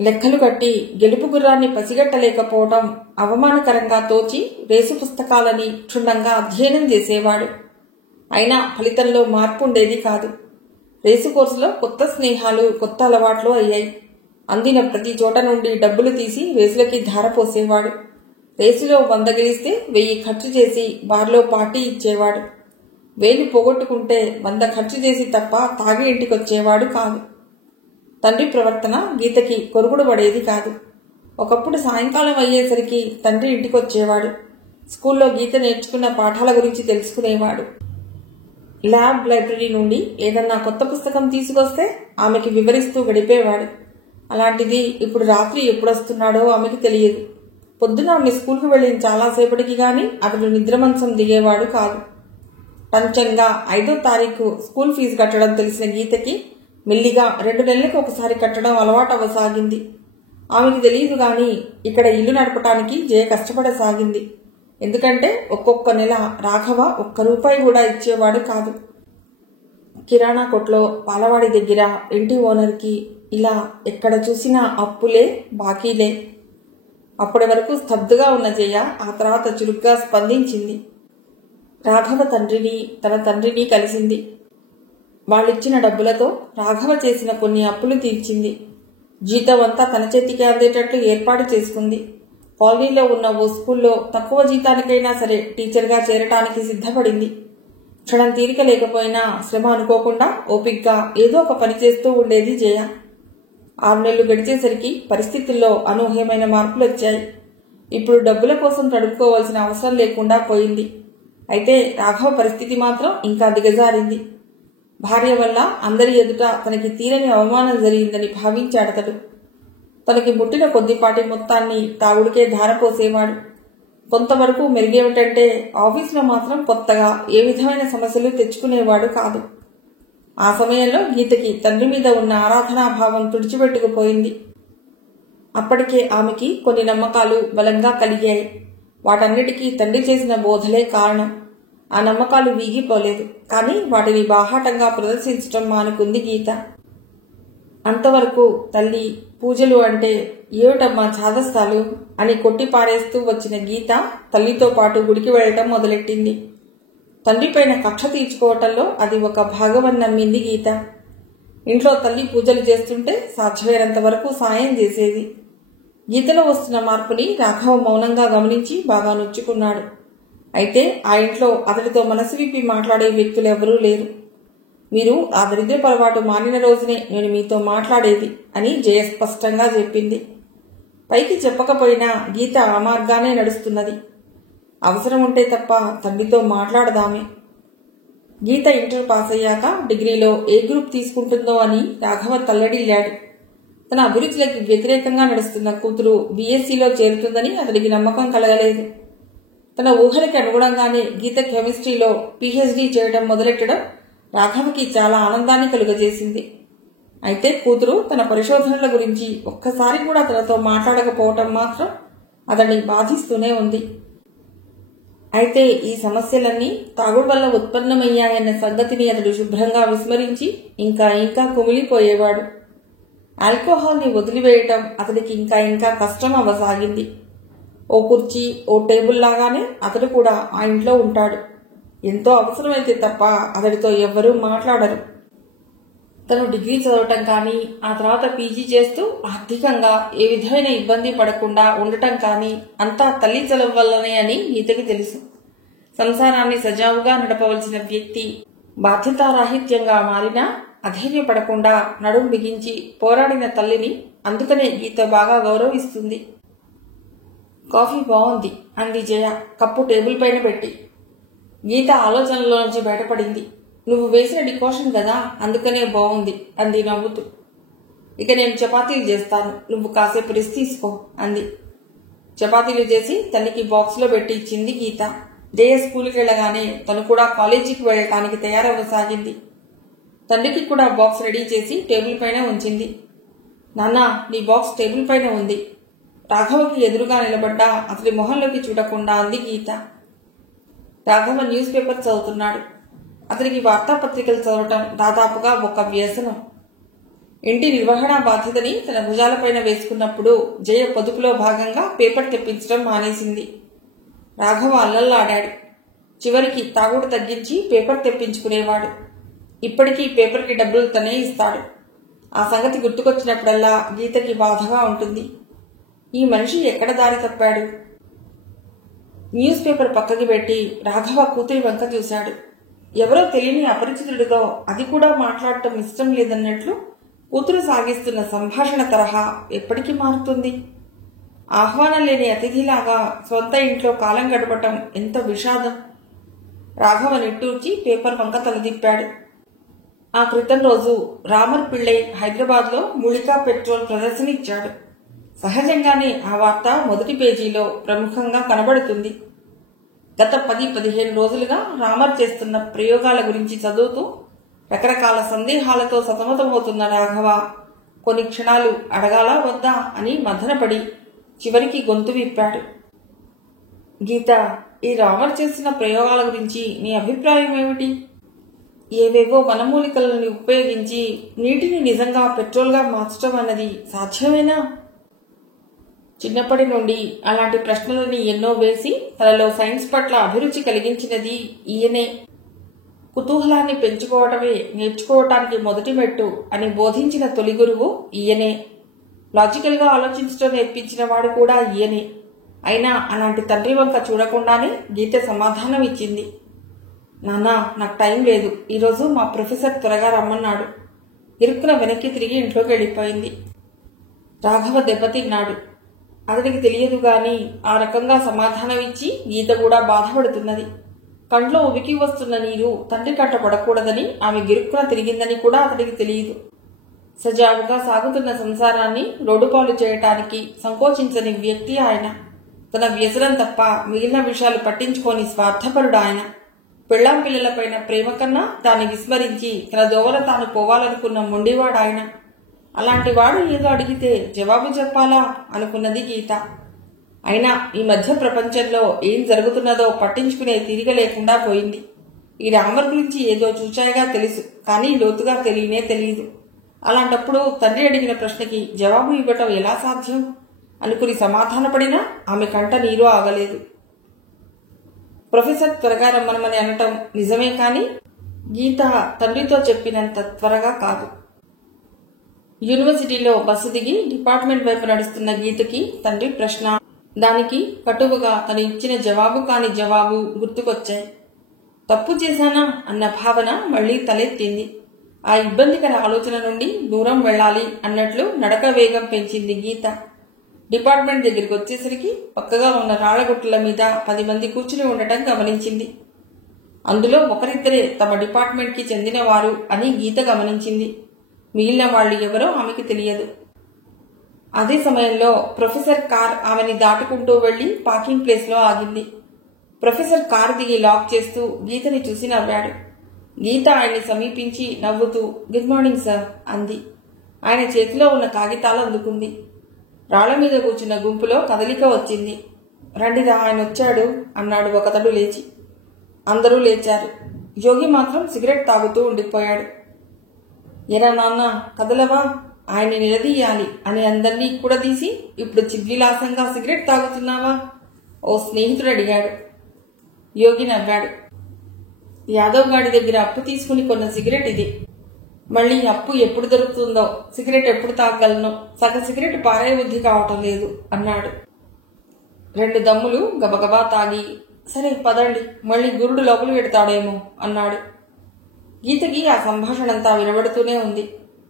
లెక్కలు కట్టి గెలుపు గుర్రాన్ని పసిగట్టలేకపోవటం అవమానకరంగా తోచి రేసు పుస్తకాలని క్షుణ్ణంగా అధ్యయనం చేసేవాడు. అయినా ఫలితంలో మార్పు ఉండేది కాదు. రేసు కోర్సులో కొత్త స్నేహాలు, కొత్త అలవాట్లు అయ్యాయి. అందిన ప్రతి చోట నుండి డబ్బులు తీసి రేసులకి ధారపోసేవాడు. రేసులో 100 గెలిస్తే 1000 ఖర్చు చేసి బార్లో పార్టీ ఇచ్చేవాడు. 1000 పోగొట్టుకుంటే 100 ఖర్చు చేసి తప్ప తాగి ఇంటికొచ్చేవాడు కాదు. తండ్రి ప్రవర్తన గీతకి కొరుగుడు పడేది కాదు. ఒకప్పుడు సాయంకాలం అయ్యేసరికి తండ్రి ఇంటికొచ్చేవాడు. స్కూల్లో గీత నేర్చుకున్న పాఠాల గురించి తెలుసుకునేవాడు. ల్యాబ్ లైబ్రరీ నుండి ఏదన్నా కొత్త పుస్తకం తీసుకొస్తే ఆమెకి వివరిస్తూ గడిపేవాడు. అలాంటిది ఇప్పుడు రాత్రి ఎప్పుడొస్తున్నాడో ఆమెకు తెలియదు. పొద్దున ఆమె స్కూల్కు వెళ్ళిన చాలాసేపటికి గాని అతడు నిద్రమంచం దిగేవాడు కాదు. పంచంగా 5వ తారీఖు స్కూల్ ఫీజు కట్టడం తెలిసిన గీతకి మెల్లిగా 2 నెలలకు ఒకసారి కట్టడం అలవాటవసాగింది. ఆమెకు తెలియదు గాని ఇక్కడ ఇల్లు నడపటానికి జయ కష్టపడసాగింది. ఎందుకంటే ఒక్కొక్క నెల రాఘవ 1 రూపాయి కూడా ఇచ్చేవాడు కాదు. కిరాణా కొట్లో, పాలవాడి దగ్గర, ఇంటి ఓనర్కి ఇలా ఎక్కడ చూసినా అప్పులే, బాకీలే. అప్పటి వరకు స్తబ్దుగా ఉన్న జయ ఆ తర్వాత చురుగ్గా స్పందించింది. రాఘవ తండ్రిని, తన తండ్రిని కలిసింది. వాళ్ళిచ్చిన డబ్బులతో రాఘవ చేసిన కొన్ని అప్పులు తీర్చింది. జీతం అంతా తన చేతికి అందేటట్లు ఏర్పాటు చేసుకుంది. కాలనీలో ఉన్న ఓ స్కూల్లో తక్కువ జీతానికైనా సరే టీచర్గా చేరటానికి సిద్ధపడింది. క్షణం తీరిక లేకపోయినా శ్రమ అనుకోకుండా ఓపిగ్గా ఏదో ఒక పని చేస్తూ ఉండేది జయ. 6 నెలలు గడిచేసరికి పరిస్థితుల్లో అనూహ్యమైన మార్పులు వచ్చాయి. ఇప్పుడు డబ్బుల కోసం తడుపుకోవాల్సిన అవసరం లేకుండా పోయింది. అయితే రాఘవ పరిస్థితి మాత్రం ఇంకా దిగజారింది. భార్య వల్ల అందరి ఎదుట తనకి తీరని అవమానం జరిగిందని భావించాడతడు. తనకి ముట్టిన కొద్దిపాటి మొత్తాన్ని తాగుడికే ధారపోసేవాడు. కొంతవరకు మెరుగేమిటంటే ఆఫీసులో మాత్రం కొత్తగా ఏ విధమైన సమస్యలు తెచ్చుకునేవాడు కాదు. ఆ సమయంలో గీతకి తండ్రి మీద ఉన్న ఆరాధనాభావం తుడిచిపెట్టుకుపోయింది. అప్పటికే ఆమెకి కొన్ని నమ్మకాలు బలంగా కలిగాయి. వాటన్నిటికీ తండ్రి చేసిన బోధలే కారణం. ఆ నమ్మకాలు వీగిపోలేదు, కానీ వాటిని బాహాటంగా ప్రదర్శించటం మానుకుంది గీత. అంతవరకు తల్లి పూజలు అంటే ఏమిటమ్మా చాదస్తాలు అని కొట్టిపారేస్తూ వచ్చిన గీత తల్లితో పాటు గుడికి వెళ్లటం మొదలెట్టింది. తండ్రిపైన కక్ష తీర్చుకోవటంలో అది ఒక భాగమని నమ్మింది గీత. ఇంట్లో తల్లి పూజలు చేస్తుంటే సాధ్యమైనంత వరకు సాయం చేసేది. గీతలో వస్తున్న మార్పుని రాఘవ మౌనంగా గమనించి బాగా నొచ్చుకున్నాడు. అయితే ఆ ఇంట్లో అతడితో మనసు విప్పి మాట్లాడే వ్యక్తులు ఎవరూ లేరు. మీరు ఆ దరిద్రపు అలవాటు మానిన రోజునే నేను మీతో మాట్లాడేది అని జయ స్పష్టంగా చెప్పింది. పైకి చెప్పకపోయినా గీత ఆ మార్గానే నడుస్తున్నది. అవసరం ఉంటే తప్ప తండ్రితో మాట్లాడదామే. గీత ఇంటర్ పాస్ అయ్యాక డిగ్రీలో ఏ గ్రూప్ తీసుకుంటుందో అని రాఘవ తల్లడిల్లాడు. తన అభిరుచులకి వ్యతిరేకంగా నడుస్తున్న కూతురు బీఎస్సీలో చేరుతుందని అతడికి నమ్మకం కలగలేదు. తన ఊహలకి అనుగుణంగానే గీత కెమిస్ట్రీలో పీహెచ్డీ చేయడం మొదలెట్టడం రాఘవకి చాలా ఆనందాన్ని కలుగజేసింది. అయితే కూతురు తన పరిశోధనల గురించి ఒక్కసారి కూడా తనతో మాట్లాడకపోవటం మాత్రం అతన్ని బాధిస్తూనే ఉంది. అయితే ఈ సమస్యలన్నీ తాగుడు వల్ల ఉత్పన్నమయ్యాయన్న సంగతిని అతడు శుభ్రంగా విస్మరించి ఇంకా ఇంకా కుమిలిపోయేవాడు. ఆల్కహాల్ని వదిలివేయటం అతడికి ఇంకా ఇంకా కష్టం అవ్వసాగింది. ఓ కుర్చీ, ఓ టేబుల్ లాగానే అతడు కూడా ఆ ఇంట్లో ఉంటాడు. ఎంతో అవసరమైతే తప్ప అతడితో ఎవ్వరూ మాట్లాడరు. తను డిగ్రీ చదవటం కానీ ఆ తర్వాత పీజీ చేస్తూ ఆర్థికంగా ఏ విధమైన ఇబ్బంది పడకుండా ఉండటం కానీ అంతా తల్లి చలవ వల్లనే అని గీతకి తెలుసు. సంసారాన్ని సజావుగా నడపవలసిన వ్యక్తి బాధ్యతారాహిత్యంగా మారినా అధైర్యపడకుండా నడుం బిగించి పోరాడిన తల్లిని అందుకనే గీత బాగా గౌరవిస్తుంది. కాఫీ బాగుంది అంది జయ కప్పు టేబుల్ పైన పెట్టి. గీత ఆలోచనలో నుంచి బయటపడింది. నువ్వు వేసిన డికాషన్ కదా, అందుకనే బాగుంది అంది నవ్వుతూ. ఇక నేను చపాతీలు చేస్తాను, నువ్వు కాసేపు రెస్ట్ తీసుకో అంది. చపాతీలు చేసి తల్లికి బాక్స్లో పెట్టి ఇచ్చింది గీత. జయ స్కూల్కి వెళ్ళగానే తను కూడా కాలేజీకి వెళ్ళటానికి తయారవ్వసాగింది. తండ్రికి కూడా బాక్స్ రెడీ చేసి టేబుల్ పైన ఉంచింది. నాన్న, నీ బాక్స్ టేబుల్ పైన ఉంది. రాఘవకి ఎదురుగా నిలబడ్డా అతడి మొహంలోకి చూడకుండా అంది గీత. రాఘవ న్యూస్ పేపర్ చదువుతున్నాడు. అతనికి వార్తాపత్రికలు చదవటం దాదాపుగా ఒక వ్యసనం. ఇంటి నిర్వహణ బాధ్యతని తన భుజాలపైన వేసుకున్నప్పుడు జయ పొదుపులో భాగంగా పేపర్ తెప్పించడం మానేసింది. రాఘవ అల్లల్లాడాడు. చివరికి తాగుడు తగ్గించి పేపర్ తెప్పించుకునేవాడు. ఇప్పటికీ పేపర్కి డబ్బులు తనే ఇస్తాడు. ఆ సంగతి గుర్తుకొచ్చినప్పుడల్లా గీతకి బాధగా ఉంటుంది. ఈ మనిషి ఎక్కడ దారి తప్పాడు? న్యూస్ పేపర్ పక్కకి పెట్టి రాఘవ కూతురి వంక చూశాడు. ఎవరో తెలియని అపరిచితుడితో, అది కూడా మాట్లాడటం ఇష్టం లేదన్నట్లు కూతురు సాగిస్తున్న సంభాషణ తరహా ఎప్పటికీ మారుతుంది? ఆహ్వానం లేని అతిథిలాగా సొంత ఇంట్లో కాలం గడపటం ఎంత విషాదం! రాఘవ నిట్టూర్చి పేపర్ వంక తలదిప్పాడు. ఆ క్రితం రోజు రామర్ పిళ్ళై హైదరాబాద్లో మూలికా పెట్రోల్ ప్రదర్శన ఇచ్చాడు. సహజంగానే ఆ వార్త మొదటి పేజీలో ప్రముఖంగా కనబడుతుంది. గత 10-15 రోజులుగా రామర్ చేస్తున్న ప్రయోగాల గురించి చదువుతూ రకరకాల సందేహాలతో సతమతమవుతున్న రాఘవ కొన్ని క్షణాలు అడగాలా వద్దా అని మదనపడి చివరికి గొంతు విప్పాడు. గీత, ఈ రామర్ చేస్తున్న ప్రయోగాల గురించి నీ అభిప్రాయం ఏమిటి? ఏవేవో వనమూలికలను ఉపయోగించి నీటిని నిజంగా పెట్రోల్గా మార్చడం అన్నది సాధ్యమేనా? చిన్నప్పటి నుండి అలాంటి ప్రశ్నలని ఎన్నో వేసి తనలో సైన్స్ పట్ల అభిరుచి కలిగించినది ఈయనే. కుతూహలాన్ని పెంచుకోవటమే నేర్చుకోవటానికి మొదటి మెట్టు అని బోధించిన తొలి గురువు ఈయనే. లాజికల్గా ఆలోచించడం నేర్పించిన వాడు కూడా ఈయనే. అయినా అలాంటి తండ్రి వంక చూడకుండానే గీత సమాధానం ఇచ్చింది. నాన్న, నాకు టైం లేదు. ఈరోజు మా ప్రొఫెసర్ త్వరగా రమ్మన్నాడు. ఇరుక్కున వెనక్కి తిరిగి ఇంట్లోకి వెళ్ళిపోయింది. రాఘవ దెబ్బతిన్నాడు. అతడికి తెలియదు గాని ఆ రకంగా సమాధానం ఇచ్చి గీత కూడా బాధపడుతున్నది. కంట్లో ఉబికి వస్తున్న నీరు తండ్రి కంట పడకూడదని ఆమె గిరుక్కున తిరిగిందని కూడా అతడికి తెలియదు. సజావుగా సాగుతున్న సంసారాన్ని రోడ్డుపాలు చేయటానికి సంకోచించని వ్యక్తి ఆయన. తన వ్యసనం తప్ప మిగిలిన విషయాలు పట్టించుకోని స్వార్థపరుడు ఆయన. పెళ్ళాం పిల్లలపైన ప్రేమ కన్నా దాన్ని విస్మరించి తన దోవల తాను పోవాలనుకున్న మొండివాడు ఆయన. అలాంటి వాడు ఏదో అడిగితే జవాబు చెప్పాలా అనుకున్నది గీత. అయినా ఈ మధ్య ప్రపంచంలో ఏం జరుగుతున్నదో పట్టించుకునే తీరిక లేకుండా పోయింది. ఈ రామర్ గురించి ఏదో చూచాయిగా తెలుసు, కానీ లోతుగా తెలియదు. అలాంటప్పుడు తండ్రి అడిగిన ప్రశ్నకి జవాబు ఇవ్వటం ఎలా సాధ్యం అనుకుని సమాధానపడినా ఆమె కంట నీరు ఆగలేదు. ప్రొఫెసర్ త్వరగా రమ్మనమని అనటం నిజమే, కాని గీత తండ్రితో చెప్పినంత త్వరగా కాదు. యూనివర్సిటీలో బస్సు దిగి డిపార్ట్మెంట్ వైపు నడుస్తున్న గీతకి తండ్రి ప్రశ్న, దానికి కటువుగా తను ఇచ్చిన జవాబు కాని జవాబు గుర్తుకొచ్చాయి. తప్పు చేశానా అన్న భావన మళ్లీ తలెత్తింది. ఆ ఇబ్బందికర ఆలోచన నుండి దూరం వెళ్లాలి అన్నట్లు నడక వేగం పెంచింది గీత. డిపార్ట్మెంట్ దగ్గరికి వచ్చేసరికి పక్కగా ఉన్న రాళ్లగుట్టల మీద 10 మంది కూర్చుని ఉండటం గమనించింది. అందులో ఒకరిద్దరే తమ డిపార్ట్మెంట్ కి చెందిన వారు అని గీత గమనించింది. మిగిలిన వాళ్ళు ఎవరో ఆమెకి తెలియదు. అదే సమయంలో ప్రొఫెసర్ కార్ ఆమెని దాటుకుంటూ వెళ్లి పార్కింగ్ ప్లేస్ లో ఆగింది. ప్రొఫెసర్ కార్ దిగి లాక్ చేస్తూ గీతని చూసి నవ్వాడు. గీత ఆయన్ని సమీపించి నవ్వుతూ గుడ్ మార్నింగ్ సార్ అంది. ఆయన చేతిలో ఉన్న కాగితాలు అందుకుంది. రాళ్ల మీద కూర్చున్న గుంపులో కదలిక వచ్చింది. రండిరా, ఆయన వచ్చాడు అన్నాడు ఒకతడు లేచి. అందరూ లేచారు. యోగి మాత్రం సిగరెట్ తాగుతూ ఉండిపోయాడు. ఎరా నాన్న, కదలవా, ఆయన్ని నిలదీయాలి అని అందరినీ కూడా తీసి ఇప్పుడు చిద్విలాసంగా సిగరెట్ తాగుతున్నావా? ఓ స్నేహితుడు అడిగాడు. యోగి నవ్వాడు. యాదవ్ గాడి దగ్గర అప్పు తీసుకుని కొన్న సిగరెట్ ఇది. మళ్లీ అప్పు ఎప్పుడు దొరుకుతుందో, సిగరెట్ ఎప్పుడు తాగలను, సగం సిగరెట్ పారే బుద్ధి కావటం లేదు అన్నాడు. 2 దమ్ములు గబగబా తాగి, సరే పదండి, మళ్లీ గురుడు లోపలి పెడతాడేమో అన్నాడు. గీతకి ఆ సంభాషణంతా వినబడుతూనే ఉంది.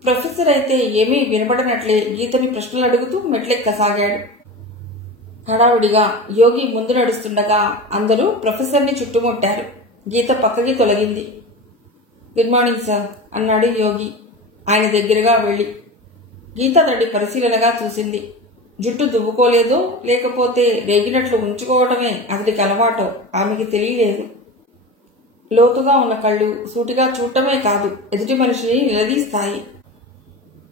ప్రొఫెసర్ అయితే ఏమీ వినబడనట్లే గీతని ప్రశ్నలు అడుగుతూ మెట్లెక్కసాగాడు. హడావుడిగా యోగి ముందు నడుస్తుండగా అందరూ ప్రొఫెసర్ని చుట్టుముట్టారు. గీత పక్కకి తొలగింది. గుడ్ మార్నింగ్ సార్ అన్నాడు యోగి ఆయన దగ్గరగా వెళ్లి. గీత అతడి పరిశీలనగా చూసింది. జుట్టు దువ్వుకోలేదో లేకపోతే రేగినట్లు ఉంచుకోవటమే అతడికి అలవాటో ఆమెకి తెలియలేదు. లోతుగా ఉన్న కళ్ళు సూటిగా చూడటమే కాదు, ఎదుటి మనిషిని నిలదీస్తాయి.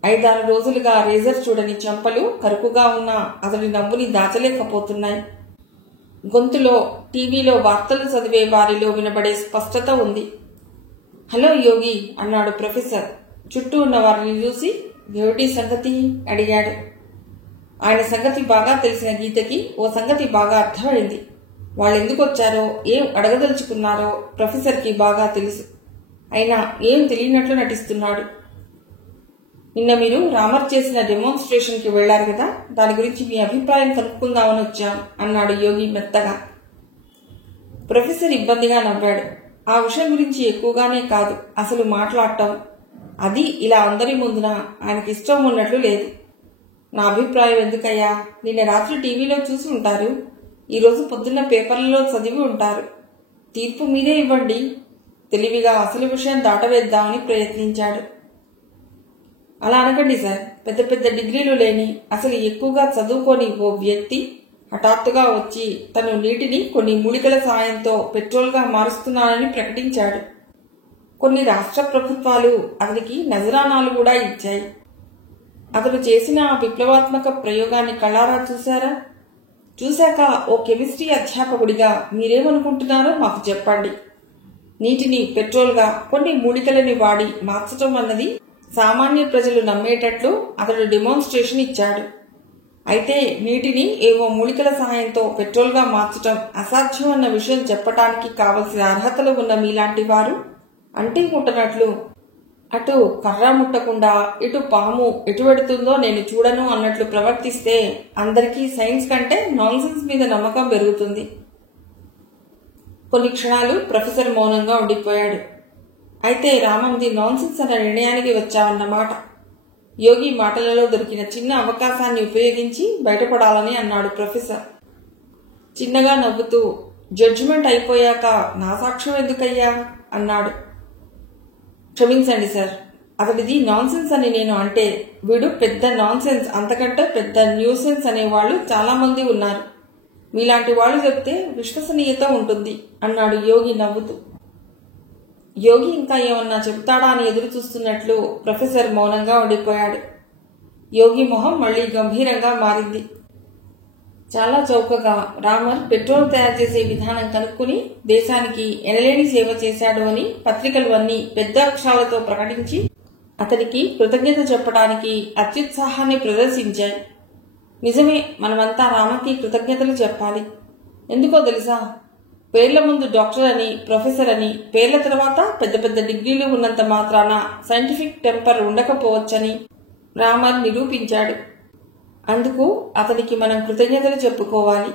5-6 రోజులుగా రేజర్ చూడని చెంపలు కరుకుగా ఉన్న అతడి నవ్వుని దాచలేకపోతున్నాయి. గొంతులో టీవీలో వార్తలు చదివే వారిలో వినబడే స్పష్టత ఉంది. హలో యోగి అన్నాడు ప్రొఫెసర్. చుట్టూ ఉన్న వారిని చూసి ఏమిటి సంగతి అడిగాడు. ఆయన సంగతి బాగా తెలిసిన గీతకి ఓ సంగతి బాగా అర్థమైంది. వాళ్ళెందుకు వచ్చారో, ఏం అడగదలుచుకున్నారో ప్రొఫెసర్కి బాగా తెలుసు. అయినా ఏం తెలియనట్లు నటిస్తున్నాడు. నిన్న మీరు రామర్ చేసిన డెమోన్స్ట్రేషన్కి వెళ్లారు కదా, దాని గురించి మీ అభిప్రాయం కనుక్కుందామని వచ్చాం అన్నాడు యోగి మెత్తగా. ప్రొఫెసర్ ఇబ్బందిగా నవ్వాడు. ఆ విషయం గురించి ఎక్కువగానే కాదు, అసలు మాట్లాడటం అది ఇలా అందరి ముందున ఆయనకి ఇష్టం ఉన్నట్లు లేదు. నా అభిప్రాయం ఎందుకయ్యా, నిన్న రాత్రి టీవీలో చూసి ఉంటారు, ఈరోజు పొద్దున్న పేపర్లలో చదివి ఉంటారు. తీర్పు మీరే ఇవ్వండి. తెలివిగా అసలు విషయం దాటవేద్దామని ప్రయత్నించాడు. అలా అనకండి సార్. పెద్ద పెద్ద డిగ్రీలు లేని, అసలు ఎక్కువగా చదువుకొని ఓ వ్యక్తి హఠాత్తుగా వచ్చి తను నీటిని కొన్ని మూలికల సాయంతో పెట్రోల్గా మారుస్తున్నానని ప్రకటించాడు. కొన్ని రాష్ట్ర ప్రభుత్వాలు అతనికి నజరానాలు కూడా ఇచ్చాయి. అతడు చేసిన ఆ విప్లవాత్మక ప్రయోగాన్ని కళ్ళారా చూశారా? చూశాక ఓ కెమిస్ట్రీ అధ్యాపకుడిగా మీరేమనుకుంటున్నారో మాకు చెప్పండి. నీటిని పెట్రోల్గా కొన్ని మూలికలని వాడి మార్చటం అన్నది సామాన్య ప్రజలు నమ్మేటట్లు అతడు డెమోన్స్ట్రేషన్ ఇచ్చాడు. అయితే నీటిని ఏవో మూలికల సహాయంతో పెట్రోల్గా మార్చటం అసాధ్యం అన్న విషయం చెప్పటానికి కావలసిన అర్హతలు ఉన్న మీలాంటి వారు అంటే ముట్టనట్లు అటు కర్ర ముట్టకుండా ఇటు పాము ఎటు పెడుతుందో నేను చూడను అన్నట్లు ప్రవర్తిస్తే అందరికీ సైన్స్ కంటే నాన్సెన్స్ మీద నమ్మకం పెరుగుతుంది. కొన్ని క్షణాలు ప్రొఫెసర్ మౌనంగా ఉండిపోయాడు. అయితే రామంది నాన్సెన్స్ అన్న నిర్ణయానికి వచ్చావన్నమాట. యోగి మాటలలో దొరికిన చిన్న అవకాశాన్ని ఉపయోగించి బయటపడాలని అన్నాడు ప్రొఫెసర్. చిన్నగా నవ్వుతూ, జడ్జిమెంట్ అయిపోయాక నా సాక్ష్యం ఎందుకయ్యా అన్నాడు. క్షమించండి సార్, అతడిది నాన్సెన్స్ అని నేను అంటే వీడు పెద్ద నాన్సెన్స్, అంతకంటే పెద్ద న్యూసెన్స్ అనేవాళ్లు చాలా మంది ఉన్నారు. మీలాంటి వాళ్ళు చెప్తే విశ్వసనీయత ఉంటుంది అన్నాడు యోగి నవ్వుతూ. యోగి ఇంకా ఏమన్నా చెప్తాడా అని ఎదురు చూస్తున్నట్లు ప్రొఫెసర్ మౌనంగా ఉండిపోయాడు. యోగి మొహం మళ్లీ గంభీరంగా మారింది. చాలా చౌకగా రామర్ పెట్రోల్ తయారు చేసే విధానం కనుక్కుని దేశానికి ఎనలేని సేవ చేశాడు అని పత్రికలు అన్నీ పెద్ద అక్షరాలతో ప్రకటించి అతనికి కృతజ్ఞత చెప్పడానికి అత్యుత్సాహాన్ని ప్రదర్శించాయి. నిజమే, మనమంతా రామర్కి కృతజ్ఞతలు చెప్పాలి. ఎందుకో తెలుసా? పేర్ల ముందు డాక్టర్ అని, ప్రొఫెసర్ అని, పేర్ల తర్వాత పెద్ద పెద్ద డిగ్రీలు ఉన్నంత మాత్రాన సైంటిఫిక్ టెంపర్ ఉండకపోవచ్చని రామర్ నిరూపించాడు. అందుకు అతనికి మనం కృతజ్ఞతలు చెప్పుకోవాలి.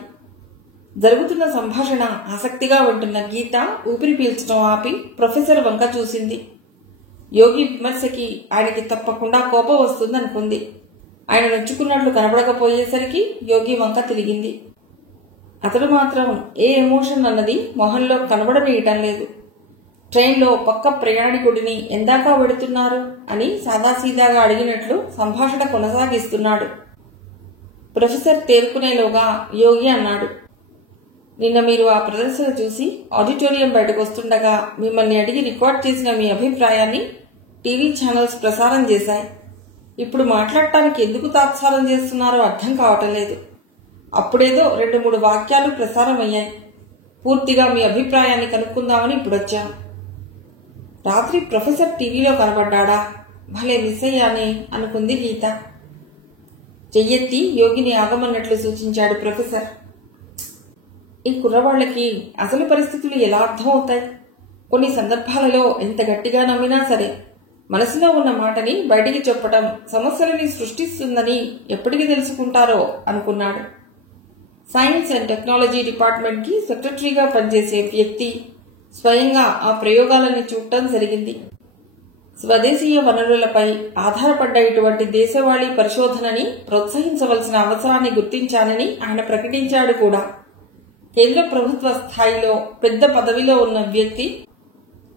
జరుగుతున్న సంభాషణ ఆసక్తిగా ఉంటున్న గీత ఊపిరి పీల్చడం ఆపి ప్రొఫెసర్ వంక చూసింది. యోగి విమర్శకి ఆయనకి తప్పకుండా కోపం వస్తుందనుకుంది. ఆయన నొచ్చుకున్నట్లు కనబడకపోయేసరికి యోగి వంక తిరిగింది. అతడు మాత్రం ఏ ఎమోషన్ అన్నది మొహంలో కనబడనీయటం లేదు. ట్రైన్లో పక్క ప్రయాణికుడిని ఎందాకా వెడుతున్నారు అని సాదాసీదాగా అడిగినట్లు సంభాషణ కొనసాగిస్తున్నాడు. ప్రొఫెసర్ తేరుకునేలోగా యోగి అన్నాడు, నిన్న మీరు ఆ ప్రదర్శన చూసి ఆడిటోరియం బయటకు వస్తుండగా మిమ్మల్ని అడిగి రికార్డ్ చేసిన మీ అభిప్రాయాన్ని టీవీ ఛానల్స్ ప్రసారం చేశాయి. ఇప్పుడు మాట్లాడటానికి ఎందుకు తాత్సారం చేస్తున్నారో అర్థం కావటం లేదు. అప్పుడేదో 2-3 వాక్యాలు ప్రసారం అయ్యాయి. పూర్తిగా మీ అభిప్రాయాన్ని కనుక్కుందామని ఇప్పుడొచ్చాం. రాత్రి ప్రొఫెసర్ టీవీలో కనబడ్డా? భలే మిస్ అయ్యానే అనుకుంది గీత. చెయ్యెత్తి యోగిని ఆగమన్నట్లు సూచించాడు ప్రొఫెసర్. ఈ కుర్రవాళ్లకి అసలు పరిస్థితులు ఎలా అర్థమవుతాయి? కొన్ని సందర్భాలలో ఎంత గట్టిగా నమ్మినా సరే మనసులో ఉన్న మాటని బయటికి చెప్పటం సమస్యలని సృష్టిస్తుందని ఎప్పటికి తెలుసుకుంటారో అనుకున్నాడు. సైన్స్ అండ్ టెక్నాలజీ డిపార్ట్మెంట్కి సెక్రటరీగా పనిచేసే వ్యక్తి స్వయంగా ఆ ప్రయోగాలని చూడటం జరిగింది. స్వదేశీయ వనరులపై ఆధారపడ్డ ఇటువంటి దేశవాళీ పరిశోధనని ప్రోత్సహించవలసిన అవసరాన్ని గుర్తించానని ఆయన ప్రకటించాడు కూడా. కేంద్ర ప్రభుత్వ స్థాయిలో పెద్ద పదవిలో ఉన్న వ్యక్తి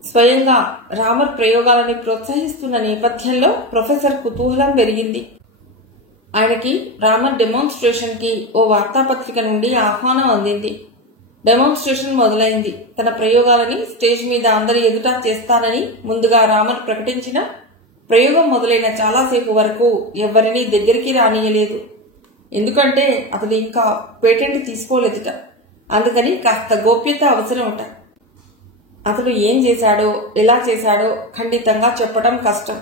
స్వయంగా రామర్ ప్రయోగాలని ప్రోత్సహిస్తున్న నేపథ్యంలో ప్రొఫెసర్ కుతూహలం పెరిగింది. ఆయనకి రామర్ డెమాన్స్ట్రేషన్ కి ఓ వార్తాపత్రిక నుండి ఆహ్వానం అందింది. డెమాన్స్ట్రేషన్ మొదలైంది. తన ప్రయోగాలని స్టేజ్ మీద అందరి ఎదుట చేస్తానని ముందుగా రామర్ ప్రకటించిన ప్రయోగం మొదలైన చాలాసేపు వరకు ఎవరినీ దగ్గరికి రానియలేదు. ఎందుకంటే అతడు ఇంకా పేటెంట్ తీసుకోలేదుట. అందుకని కాస్త గోప్యత అవసరమట. అతడు ఏం చేశాడో ఎలా చేశాడో ఖండితంగా చెప్పటం కష్టం.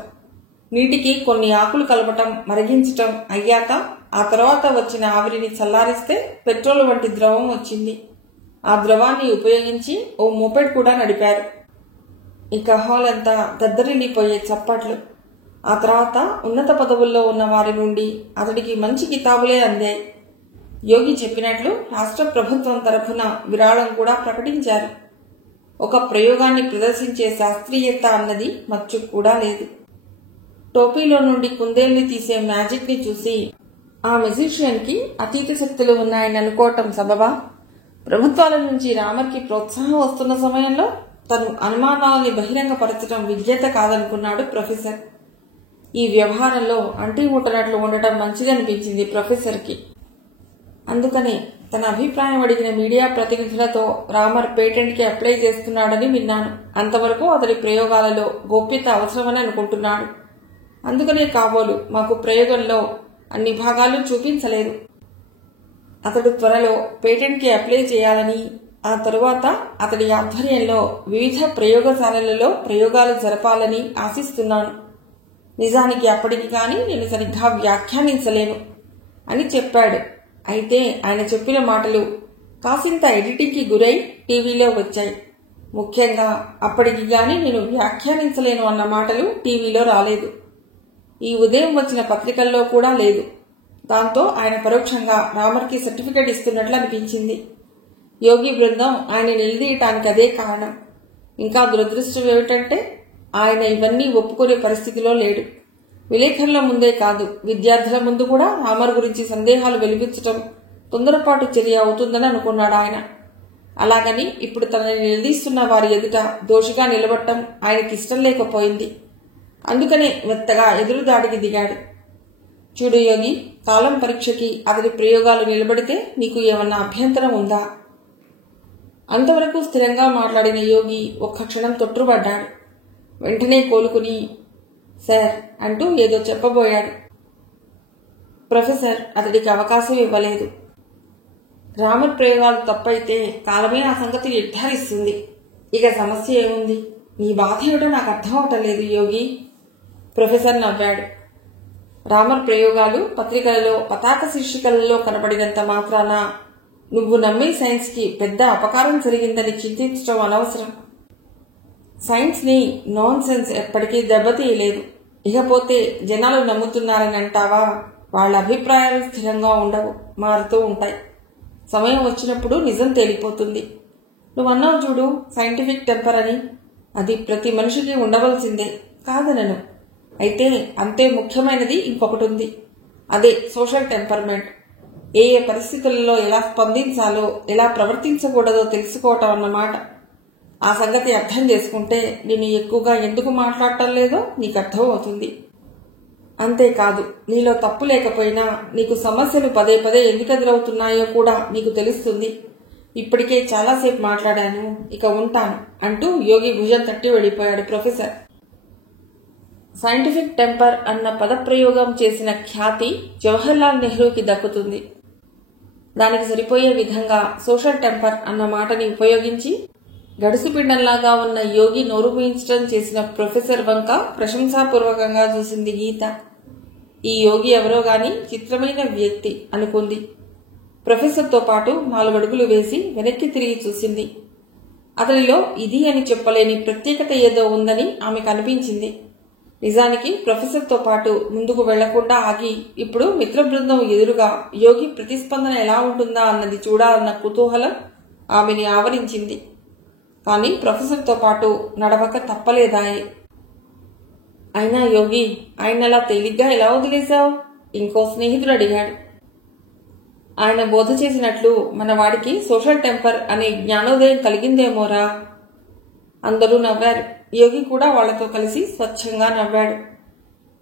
నీటికి కొన్ని ఆకులు కలపటం, మరిగించటం అయ్యాక ఆ తర్వాత వచ్చిన ఆవిరిని చల్లారిస్తే పెట్రోల్ వంటి ద్రవం వచ్చింది. ఆ ద్రవాన్ని ఉపయోగించి ఓ మోపెడ్ కూడా నడిపారు. ఇక హాల్ అంతా దద్దరిల్లిపోయే చప్పట్లు. ఆ తర్వాత ఉన్నత పదవుల్లో ఉన్న వారి నుండి అతడికి మంచి కితాబులే అందాయి. యోగి చెప్పినట్లు రాష్ట్ర ప్రభుత్వం తరఫున విరాళం కూడా ప్రకటించారు. ఒక ప్రయోగాన్ని ప్రదర్శించే శాస్త్రీయత అన్నది మచ్చు కూడా లేదు. టోపీలో నుండి కుందేల్ని తీసే మ్యాజిక్ ని చూసి ఆ మెజిషియన్ కి అతీత శక్తులు ఉన్నాయని అనుకోవటం సబబా? ప్రభుత్వాల నుంచి రామర్కి ప్రోత్సాహం వస్తున్న సమయంలో తను అనుమానాలని బహిరంగపరచడం విజ్ఞత కాదనుకున్నాడు ప్రొఫెసర్. ఈ వ్యవహారంలో అంటీ ముట్టనట్లు ఉండటం మంచిదనిపించింది ప్రొఫెసర్కి. అందుకనే తన అభిప్రాయం అడిగిన మీడియా ప్రతినిధులతో రామర్ పేటెంట్కి అప్లై చేస్తున్నాడని విన్నాను. అంతవరకు అతడి ప్రయోగాలలో గోప్యత అవసరమని అనుకుంటున్నాడు. అందుకనే కాబోలు మాకు ప్రయోగంలో అన్ని భాగాలు చూపించలేదు. అతడు త్వరలో పేటెంట్కి అప్లై చేయాలని, ఆ తరువాత అతడి ఆధ్వర్యంలో వివిధ ప్రయోగశాలలలో ప్రయోగాలు జరపాలని ఆశిస్తున్నాను. నిజానికి అప్పటికి కానీ నేను సరిగ్గా వ్యాఖ్యానించలేను అని చెప్పాడు. అయితే ఆయన చెప్పిన మాటలు కాసింత ఎడిటింగ్కి గురై టీవీలో వచ్చాయి. ముఖ్యంగా అప్పటికి గాని నేను వ్యాఖ్యానించలేను అన్న మాటలు టీవీలో రాలేదు. ఈ ఉదయం వచ్చిన పత్రికల్లో కూడా లేదు. దాంతో ఆయన పరోక్షంగా రామర్కి సర్టిఫికెట్ ఇస్తున్నట్లు అనిపించింది. యోగి బృందం ఆయన నిలదీయటానికి అదే కారణం. ఇంకా దురదృష్టం ఏమిటంటే ఆయన ఇవన్నీ ఒప్పుకునే పరిస్థితిలో లేడు. విలేకరుల ముందే కాదు, విద్యార్థుల ముందు కూడా రామర్ గురించి సందేహాలు వెలిపించటం తొందరపాటు చర్య అవుతుందని అనుకున్నాడు ఆయన. అలాగని ఇప్పుడు తనని నిలదీస్తున్న వారి ఎదుట దోషిగా నిలబడటం ఆయనకి ఇష్టం లేకపోయింది. అందుకనే మెత్తగా ఎదురుదాడికి దిగాడు. చూడు యోగి, కాలం పరీక్షకి అతడి ప్రయోగాలు నిలబడితే నీకు ఏమన్నా అభ్యంతరం ఉందా? అంతవరకు స్థిరంగా మాట్లాడిన యోగి ఒక్క క్షణం తొట్టుబడ్డాడు. వెంటనే కోలుకుని సార్ అంటూ ఏదో చెప్పబోయాడు. ప్రొఫెసర్ అతడికి అవకాశం ఇవ్వలేదు. రామర్ ప్రయోగాలు తప్పైతే కాలమే ఆ సంగతి నిర్ధారిస్తుంది. ఇక సమస్య ఏముంది? నీ బాధ ఏమిటో నాకు అర్థం అవటలేదు యోగి. ప్రొఫెసర్ నవ్వాడు. రామర్ ప్రయోగాలు పత్రికలలో పతాక శీర్షికలలో కనబడినంత మాత్రాన నువ్వు నమ్మే సైన్స్కి పెద్ద అపకారం జరిగిందని చింతించడం అనవసరం. సైన్స్ ని నాన్ సెన్స్ ఎప్పటికీ దెబ్బతీయలేదు. ఇకపోతే జనాలు నమ్ముతున్నారని అంటావా? వాళ్ళ అభిప్రాయాలు స్థిరంగా ఉండవు, మారుతూ ఉంటాయి. సమయం వచ్చినప్పుడు నిజం తేలిపోతుంది. నువ్వన్నావు చూడు సైంటిఫిక్ టెంపర్ అని, అది ప్రతి మనిషికి ఉండవలసిందే కాదనను. అయితే అంతే ముఖ్యమైనది ఇంకొకటి ఉంది. అదే సోషల్ టెంపర్మెంట్. ఏ ఏ పరిస్థితులలో ఎలా స్పందించాలో, ఎలా ప్రవర్తించకూడదో తెలుసుకోవటం అన్నమాట. ఆ సంగతి అర్థం చేసుకుంటే నేను ఎక్కువగా ఎందుకు మాట్లాడటం లేదో నీకు అర్థం అవుతుంది. అంతేకాదు, నీలో తప్పు లేకపోయినా నీకు సమస్యలు పదే పదే ఎందుకు ఎదురవుతున్నాయో కూడా నీకు తెలుస్తుంది. ఇప్పటికే చాలాసేపు మాట్లాడాను, ఇక ఉంటాను అంటూ యోగి భుజం తట్టి వెళ్ళిపోయాడు ప్రొఫెసర్. సైంటిఫిక్ టెంపర్ అన్న పదప్రయోగం చేసిన ఖ్యాతి జవహర్లాల్ నెహ్రూకి దక్కుతుంది. దానికి సరిపోయే విధంగా సోషల్ టెంపర్ అన్న మాటని ఉపయోగించి గడుసుపిండంలాగా ఉన్న యోగి నోరు మూయించడం చేసిన ప్రొఫెసర్ వంక ప్రశంసాపూర్వకంగా చూసింది గీత. ఈ యోగి ఎవరో గాని చిత్రమైన వ్యక్తి అనుకుంది. ప్రొఫెసర్తో పాటు 4 అడుగులు వేసి వెనక్కి తిరిగి చూసింది. అతనిలో ఇది అని చెప్పలేని ప్రత్యేకత ఏదో ఉందని ఆమెకు అనిపించింది. నిజానికి ప్రొఫెసర్తో పాటు ముందుకు వెళ్లకుండా ఆగి ఇప్పుడు మిత్ర బృందం ఎదురుగా యోగి ప్రతిస్పందన ఎలా ఉంటుందా అన్నది చూడాలన్న కుతూహలం ఆమెని ఆవరించింది. కానీ ప్రొఫెసర్తో పాటు నడవక తప్పలేదాయే. అయినా యోగి, ఆయన అలా తేలిగ్గా ఎలా వదిలేశావు? ఇంకో స్నేహితుడు అడిగాడు. ఆయన బోధ చేసినట్లు మన వాడికి సోషల్ టెంపర్ అనే జ్ఞానోదయం కలిగిందేమోరా. అందరూ నవ్వారు. యోగి కూడా వాళ్లతో కలిసి స్వచ్ఛంగా నవ్వాడు.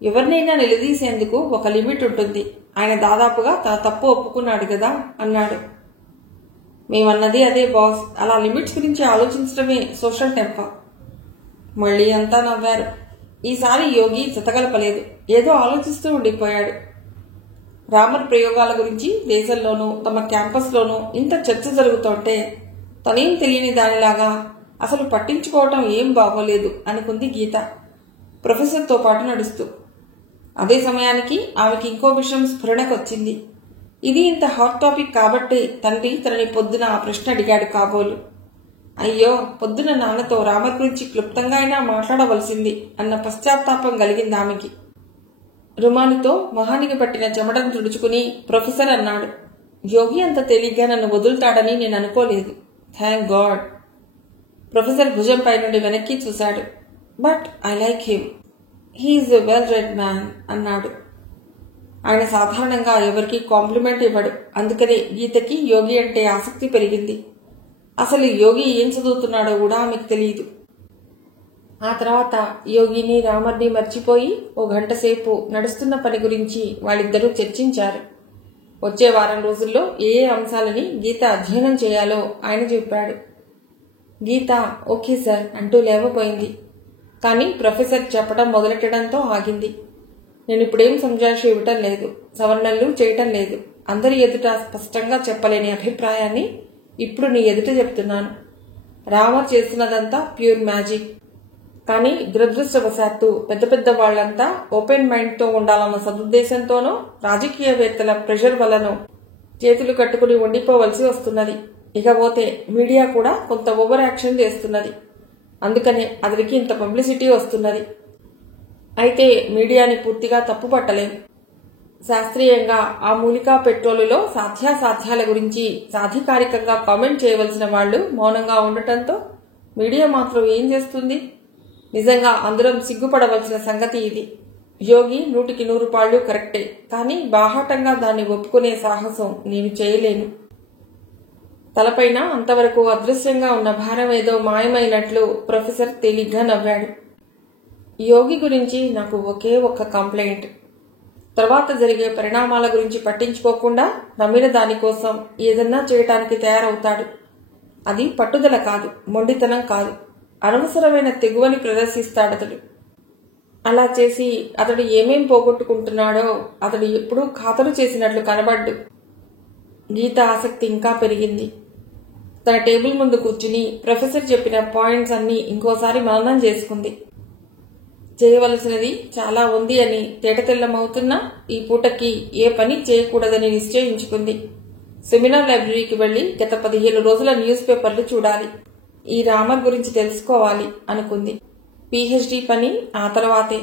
ఎవరినైనా నిలదీసేందుకు ఒక లిమిట్ ఉంటుంది. ఆయన దాదాపుగా తన తప్పు ఒప్పుకున్నాడు కదా అన్నాడు. మేమన్నది అదే బాస్, అలా లిమిట్స్ గురించి ఆలోచించడమే సోషల్ టెంపర్. మళ్ళీ అంతా నవ్వారు. ఈసారి యోగి చితగలపలేదు, ఏదో ఆలోచిస్తూ ఉండిపోయాడు. రామర్ ప్రయోగాల గురించి దేశంలోనూ తమ క్యాంపస్లోనూ ఇంత చర్చ జరుగుతుంటే తనేం తెలియని దానిలాగా అసలు పట్టించుకోవటం ఏం బాగోలేదు అనుకుంది గీత ప్రొఫెసర్తో పాటు నడుస్తూ. అదే సమయానికి ఆమెకి ఇంకో విషయం స్ఫురణకొచ్చింది. ఇది ఇంత హాట్ టాపిక్ కాబట్టి తండ్రి తనని పొద్దున ఆ ప్రశ్న అడిగాడు కాబోలు. అయ్యో, పొద్దున నాన్నతో రామర్ గురించి క్లుప్తంగా అయినా మాట్లాడవలసింది అన్న పశ్చాత్తాపం కలిగింది ఆమెకి. రుమాలుతో మొహానికి పట్టిన చెమటను తుడుచుకుని ప్రొఫెసర్ అన్నాడు, యోగి అంత తేలిగ్గా నన్ను వదులుతాడని నేను అనుకోలేదు. Thank God. ప్రొఫెసర్ భుజంపై నుండి వెనక్కి చూశాడు. But I like him, he's a well read man అన్నాడు. ఆయన సాధారణంగా ఎవరికి కాంప్లిమెంట్ ఇవ్వడు, అందుకనే గీతకి యోగి అంటే ఆసక్తి పెరిగింది. అసలు యోగి ఏం చదువుతున్నాడో కూడా ఆమెకు తెలియదు. ఆ తర్వాత యోగిని రామర్ని మర్చిపోయి ఓ గంట సేపు నడుస్తున్న పని గురించి వాళ్ళిద్దరూ చర్చించారు. వచ్చే వారం రోజుల్లో ఏ అంశాలని గీత అధ్యయనం చేయాలో ఆయన చెప్పాడు. గీత ఓకే సార్ అంటూ లేవపోయింది. కానీ ప్రొఫెసర్ చెప్పడం మొదలెట్టడంతో ఆగింది. నేను ఇప్పుడేం సంజాయిషి ఇవ్వటం లేదు, సవర్ణలు చేయటం లేదు. అందరి ఎదుట స్పష్టంగా చెప్పలేని అభిప్రాయాన్ని ఇప్పుడు నీ ఎదుట చెప్తున్నాను. రామర్ చేస్తున్నదంతా ప్యూర్ మ్యాజిక్. కానీ దురదృష్టవశాత్తు పెద్ద పెద్ద వాళ్లంతా ఓపెన్ మైండ్తో ఉండాలన్న సదుద్దేశంతోనో రాజకీయవేత్తల ప్రెషర్ వల్లనో చేతులు కట్టుకుని ఉండిపోవలసి వస్తున్నది. ఇకపోతే మీడియా కూడా కొంత ఓవర్ యాక్షన్ చేస్తున్నది. అందుకనే అతనికి ఇంత పబ్లిసిటీ వస్తున్నది. అయితే మీడియాని పూర్తిగా తప్పుపట్టలేం. శాస్త్రీయంగా ఆ మూలికా పెట్రోలులో సాధ్యాసాధ్యాల గురించి సాధికారికంగా కామెంట్ చేయవలసిన వాళ్లు మౌనంగా ఉండటంతో మీడియా మాత్రం ఏం చేస్తుంది? నిజంగా అందరం సిగ్గుపడవలసిన సంగతి ఇది. యోగి 100% కరెక్టే, కానీ బాహాటంగా దాన్ని ఒప్పుకునే సాహసం నేను చేయలేను. తలపైన అంతవరకు అదృశ్యంగా ఉన్న భారం ఏదో మాయమైనట్లు ప్రొఫెసర్ తేలిగ్గా నవ్వాడు. యోగి గురించి నాకు ఒకే ఒక్క కంప్లైంట్. తర్వాత జరిగే పరిణామాల గురించి పట్టించుకోకుండా నమ్మిన దానికోసం ఏదన్నా చేయటానికి తయారవుతాడు. అది పట్టుదల కాదు, మొండితనం కాదు, అనవసరమైన తెగువని ప్రదర్శిస్తాడతడు. అలా చేసి అతడు ఏమేం పోగొట్టుకుంటున్నాడో అతడు ఎప్పుడూ ఖాతరు చేసినట్లు కనబడ్డు. గీత ఆసక్తి ఇంకా పెరిగింది. తన టేబుల్ ముందు కూర్చుని ప్రొఫెసర్ చెప్పిన పాయింట్స్ అన్నీ ఇంకోసారి మననం చేసుకుంది. చేయవలసినది చాలా ఉంది అని తేటతెల్లమవుతున్నా ఈ పూటకి ఏ పని చేయకూడదని నిశ్చయించుకుంది. సెమినార్ లైబ్రరీకి వెళ్లి గత 15 రోజుల న్యూస్ పేపర్లు చూడాలి, ఈ రామర్ గురించి తెలుసుకోవాలి అనుకుంది. పీహెచ్డీ పని ఆ తర్వాతే.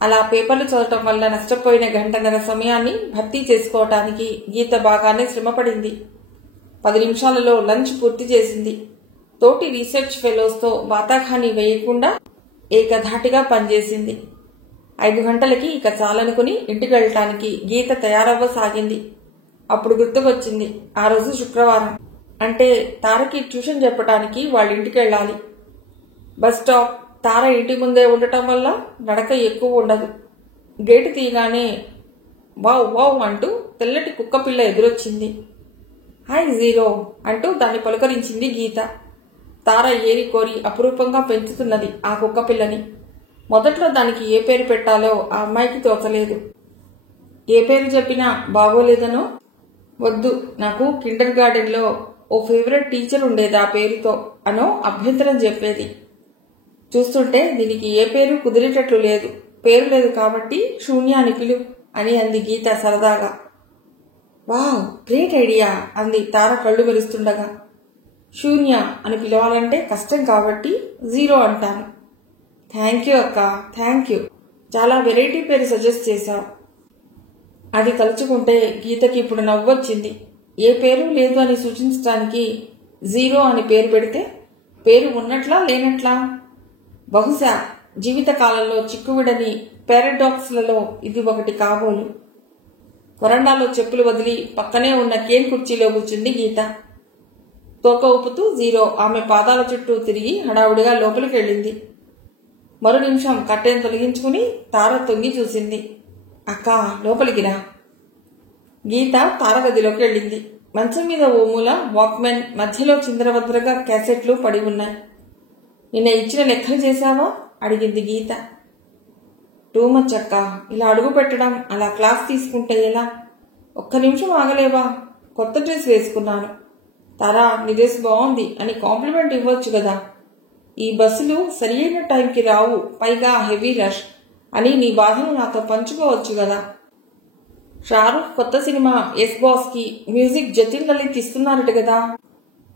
అలా పేపర్లు చదవటం వల్ల నష్టపోయిన గంటన్నర సమయాన్ని భర్తీ చేసుకోవటానికి గీత బాగానే శ్రమపడింది. 10 నిమిషాలలో లంచ్ పూర్తి చేసింది. తోటి రీసెర్చ్ ఫెలోస్తో బాతాఖానీ వేయకుండా ఏకధాటిగా పనిచేసింది. 5 గంటలకి ఇక చాలనుకుని ఇంటికి వెళ్ళటానికి గీత తయారవ్వసాగింది. అప్పుడు గుర్తుకొచ్చింది, ఆ రోజు శుక్రవారం, అంటే తారకి ట్యూషన్ చెప్పడానికి వాళ్ళ ఇంటికి వెళ్ళాలి. బస్ స్టాప్ తార ఇంటి ముందే ఉండటం వల్ల నడక ఎక్కువ ఉండదు. గేటు తీయగానే వావ్ వావ్ అంటూ తెల్లటి కుక్కపిల్ల ఎదురొచ్చింది. హాయ్ జీరో అంటూ దాన్ని పలుకరించింది గీత. తార ఏరి కోరి అపురూపంగా పెంచుతున్నది ఆ కుక్కపిల్లని. మొదట్లో దానికి ఏ పేరు పెట్టాలో ఆ అమ్మాయికి తోచలేదు. ఏ పేరు చెప్పినా బాగోలేదనో, వద్దు నాకు కిండర్ గార్డెన్లో ఓ ఫేవరెట్ టీచర్ ఉండేది ఆ పేరుతో అనో అభ్యంతరం చెప్పేది. చూస్తుంటే దీనికి ఏ పేరు కుదిరేటట్లు లేదు, పేరు లేదు కాబట్టి శూన్య అని పిలు అని అంది గీత సరదాగా. వావ్, గ్రేట్ ఐడియా అంది తార కళ్ళు మెరుస్తుండగా. శూన్య అని పిలవాలంటే కష్టం కాబట్టి జీరో అంటాను. థ్యాంక్ యూ అక్క, థ్యాంక్ యూ. చాలా వెరైటీ పేరు సజెస్ట్ చేశావు. అది తలుచుకుంటే గీతకి ఇప్పుడు నవ్వొచ్చింది. ఏ పేరు లేదు అని సూచించడానికి జీరో అని పేరు పెడితే పేరు ఉన్నట్లా లేనట్లా? బహుశా జీవితకాలంలో చిక్కువిడని పారాడాక్స్లలో ఇది ఒకటి కాబోలు. వరండాలో చెప్పులు వదిలి పక్కనే ఉన్న కేన్ కుర్చీలో కూర్చుంది గీత. తోక ఊపుతూ జీరో ఆమె పాదాల చుట్టూ తిరిగి హడావుడిగా లోపలికి వెళ్ళింది. మరో నిమిషం కట్టెను తొలగించుకుని తార తొంగి చూసింది. అక్క లోపలికి రా. గీత తారగదిలోకి వెళ్ళింది. మంచం మీద ఓ మూల వాక్మెన్, మధ్యలో చిందరవందరగా క్యాసెట్లు పడి ఉన్నాయి. నిన్న ఇచ్చిన లెక్కలు చేశావా అడిగింది గీత. టూ మచ్ అక్క, ఇలా అడుగు పెట్టడం, అలా క్లాస్ తీసుకుంటే ఎలా? ఒక్క నిమిషం ఆగలేవా? కొత్త డ్రెస్ వేసుకున్నాను. తారా, నీ డ్రెస్ బాగుంది అని కాంప్లిమెంట్ ఇవ్వచ్చు కదా. ఈ బస్సులు సరి అయిన టైంకి రావు, పైగా హెవీ రష్ అని నీ బాధను నాతో పంచుకోవచ్చు కదా. షారూఖ్ కొత్త సినిమా ఎస్ బాస్ కి మ్యూజిక్ జతిన్ లలిత్ ఇస్తున్నారట కదా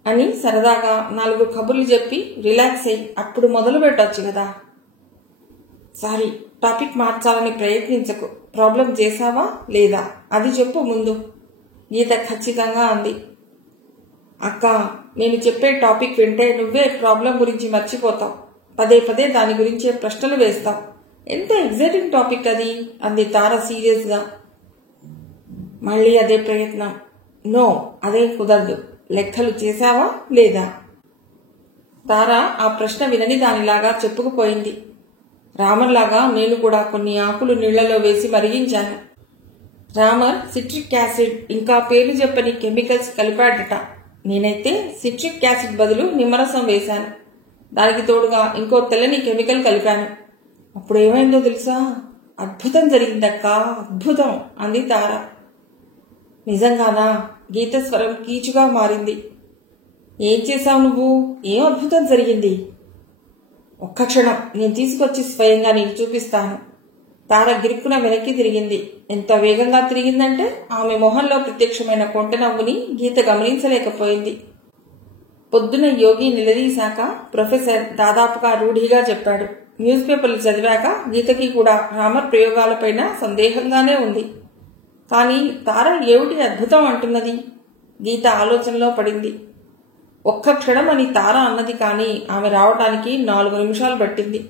అని సరదాగా 4 కబుర్లు చెప్పి రిలాక్స్ అయ్యి అప్పుడు మొదలు పెట్టొచ్చు కదా. సారీ, టాపిక్ మార్చాలని ప్రయత్నించకు. ప్రాబ్లం చేశావా లేదా అది చెప్పు ముందు, గీత ఖచ్చితంగా అంది. అక్క, నేను చెప్పే టాపిక్ వింటే నువ్వే ప్రాబ్లం గురించి మర్చిపోతావు. పదే పదే దాని గురించే ప్రశ్నలు వేస్తావు. ఎంత ఎగ్జైటింగ్ టాపిక్ అది అంది తార సీరియస్ గా. మళ్ళీ అదే ప్రయత్నం. నో, అదే కుదరదు. లెక్కలు చేశావా లేదా? తార ఆ ప్రశ్న వినని దానిలాగా చెప్పుకుపోయింది. రామర్లాగా నేను కూడా కొన్ని ఆకులు నీళ్లలో వేసి మరిగించాను. రామర్ సిట్రిక్ యాసిడ్ ఇంకా పేరు చెప్పని కెమికల్స్ కలిపాడట. నేనైతే సిట్రిక్ యాసిడ్ బదులు నిమ్మరసం వేశాను. దానికి తోడుగా ఇంకో తెల్లని కెమికల్ కలిపాను. అప్పుడు ఏమైందో తెలుసా? అద్భుతం జరిగిందక్క, అద్భుతం అంది తార. నిజంగానా? గీత స్వరం కీచుగా మారింది. ఏం చేశావు నువ్వు? ఏం అద్భుతం జరిగింది? ఒక్క క్షణం, నేను తీసుకొచ్చి స్వయంగా నీకు చూపిస్తాను. తార గిరుక్కున వెనక్కి తిరిగింది. ఎంత వేగంగా తిరిగిందంటే ఆమె మొహంలో ప్రత్యక్షమైన కొంట నవ్వుని గీత గమనించలేకపోయింది. పొద్దున యోగి నిలదీశాక ప్రొఫెసర్ దాదాపుగా రూఢిగా చెప్పాడు. న్యూస్ పేపర్లు చదివాక గీతకి కూడా రామర్ ప్రయోగాలపైన సందేహంగానే ఉంది. కానీ తార ఏమిటి అద్భుతం అంటున్నది? గీత ఆలోచనలో పడింది. ఒక్క క్షణం అని తార అన్నది, కానీ ఆమె రావటానికి 4 నిమిషాలు పట్టింది.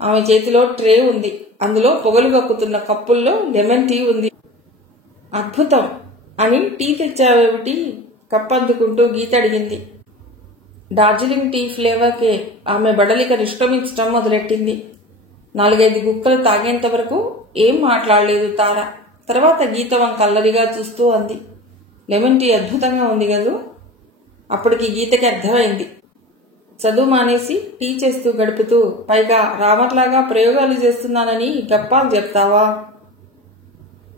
ఆమె చేతిలో ట్రే ఉంది. అందులో పొగలు కక్కుతున్న కప్పుల్లో లెమన్ టీ ఉంది. అద్భుతం అని టీ తెచ్చావేమిటి? కప్పు అందుకుంటూ గీత అడిగింది. డార్జిలింగ్ టీ ఫ్లేవర్కే ఆమె బడలిక నిష్క్రమించటం మొదలెట్టింది. 4-5 గుక్కలు తాగేంత వరకు ఏం మాట్లాడలేదు తార. తర్వాత గీత వంక అల్లరిగా చూస్తూ అంది, లెమన్ టీ అద్భుతంగా ఉంది కదూ. అప్పటికి గీతకి అర్థమైంది. చదువు మానేసి టీ చేస్తూ గడుపుతూ పైగా రామర్లాగా ప్రయోగాలు చేస్తున్నానని గప్పాలు చెప్తావా?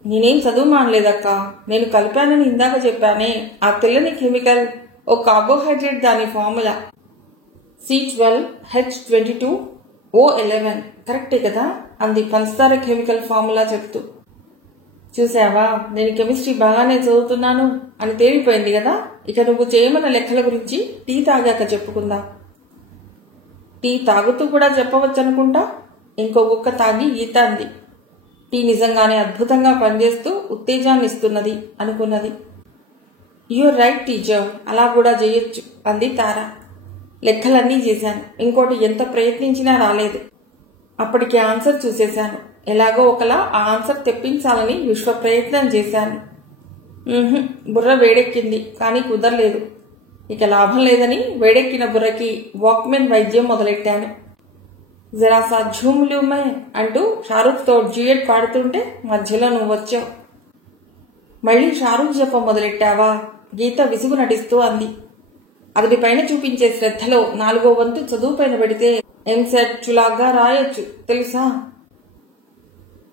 నేనేం చదువు మానలేదక్క. నేను కలిపానని ఇందాక చెప్పానే, ఆ తెల్లని కెమికల్ ఓ కార్బోహైడ్రేట్, దాని ఫార్ములా C12H22O11. కరెక్టే కదా అంది పంచదార కెమికల్ ఫార్ములా చెప్తూ. చూసావా, నేను కెమిస్ట్రీ బాగానే చదువుతున్నాను అని తేలిపోయింది కదా. ఇక నువ్వు చేయమన్న లెక్కల గురించి టీ తాగాక చెప్పుకుందాం. టీ తాగుతూ కూడా చెప్పవచ్చనుకుంటా. ఇంకో గుక్క తాగి గీత అంది. టీ నిజంగానే అద్భుతంగా పనిచేస్తూ ఉత్తేజాన్ని ఇస్తున్నది అనుకున్నది. యూర్ రైట్ టీచర్, అలా కూడా చేయొచ్చు అంది తార. లెక్కలన్నీ చేశాను. ఇంకోటి ఎంత ప్రయత్నించినా రాలేదు. అప్పటికి ఆన్సర్ చూసేశాను. ఎలాగో ఒకలా ఆ ఆన్సర్ తెప్పించాలని విశ్వ ప్రయత్నం చేశాను. బుర్ర వేడెక్కింది, కానీ కుదరలేదు. ఇక లాభం లేదని వేడెక్కిన బుర్రకి వాక్మెన్ వైద్యం మొదలెట్టాను. జరాసా ఝూమ్లూమే అంటూ షారూఖ్తో డ్యూయెట్ పాడుతుంటే మధ్యలో నువ్వు వచ్చావు. మళ్లీ షారూఖ్ జపం మొదలెట్టావా? గీత విసుగు నటిస్తూ అంది. అతడి పైన చూపించే శ్రద్ధలో 4వ వంతు చదువు పైన పెడితే ఎంసెట్ చులాగ్గా రాయొచ్చు తెలుసా.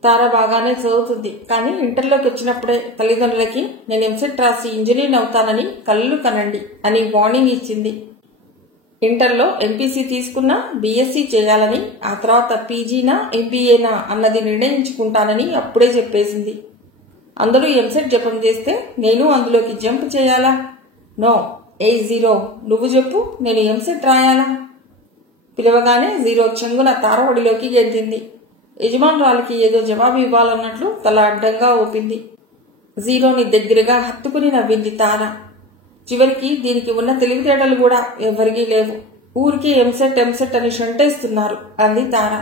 తార బాగానే చదువుతుంది, కానీ ఇంటర్లోకి వచ్చినప్పుడే తల్లిదండ్రులకి నేను ఎంసెట్ రాసి ఇంజనీర్ అవుతానని కళ్ళు కనండి అని వార్నింగ్ ఇచ్చింది. ఇంటర్లో ఎంపీసీ తీసుకున్నా బీఎస్సీ చేయాలని, ఆ తర్వాత పీజీనా ఎంబీఏనా అన్నది నిర్ణయించుకుంటానని అప్పుడే చెప్పేసింది. అందరూ ఎంసెట్ జపం చేస్తే నేను అందులోకి జంప్ చేయాలా? నో, 0 నువ్వు చెప్పు, నేను ఎంసెట్ రాయాలా? పిలవగానే 0 చెంగున తార ఒడిలోకి గెంతింది. యజమానురాలికి ఏదో జవాబు ఇవ్వాలన్నట్లు తల అడ్డంగా ఊపింది. 0ని దగ్గరగా హత్తుకుని నవ్వింది తార. చివరికి దీనికి ఉన్న తెలివితేటలు కూడా ఎవరికీ లేవు. ఊరికి ఎంసెట్ అని షంటేస్తున్నారు అంది తార.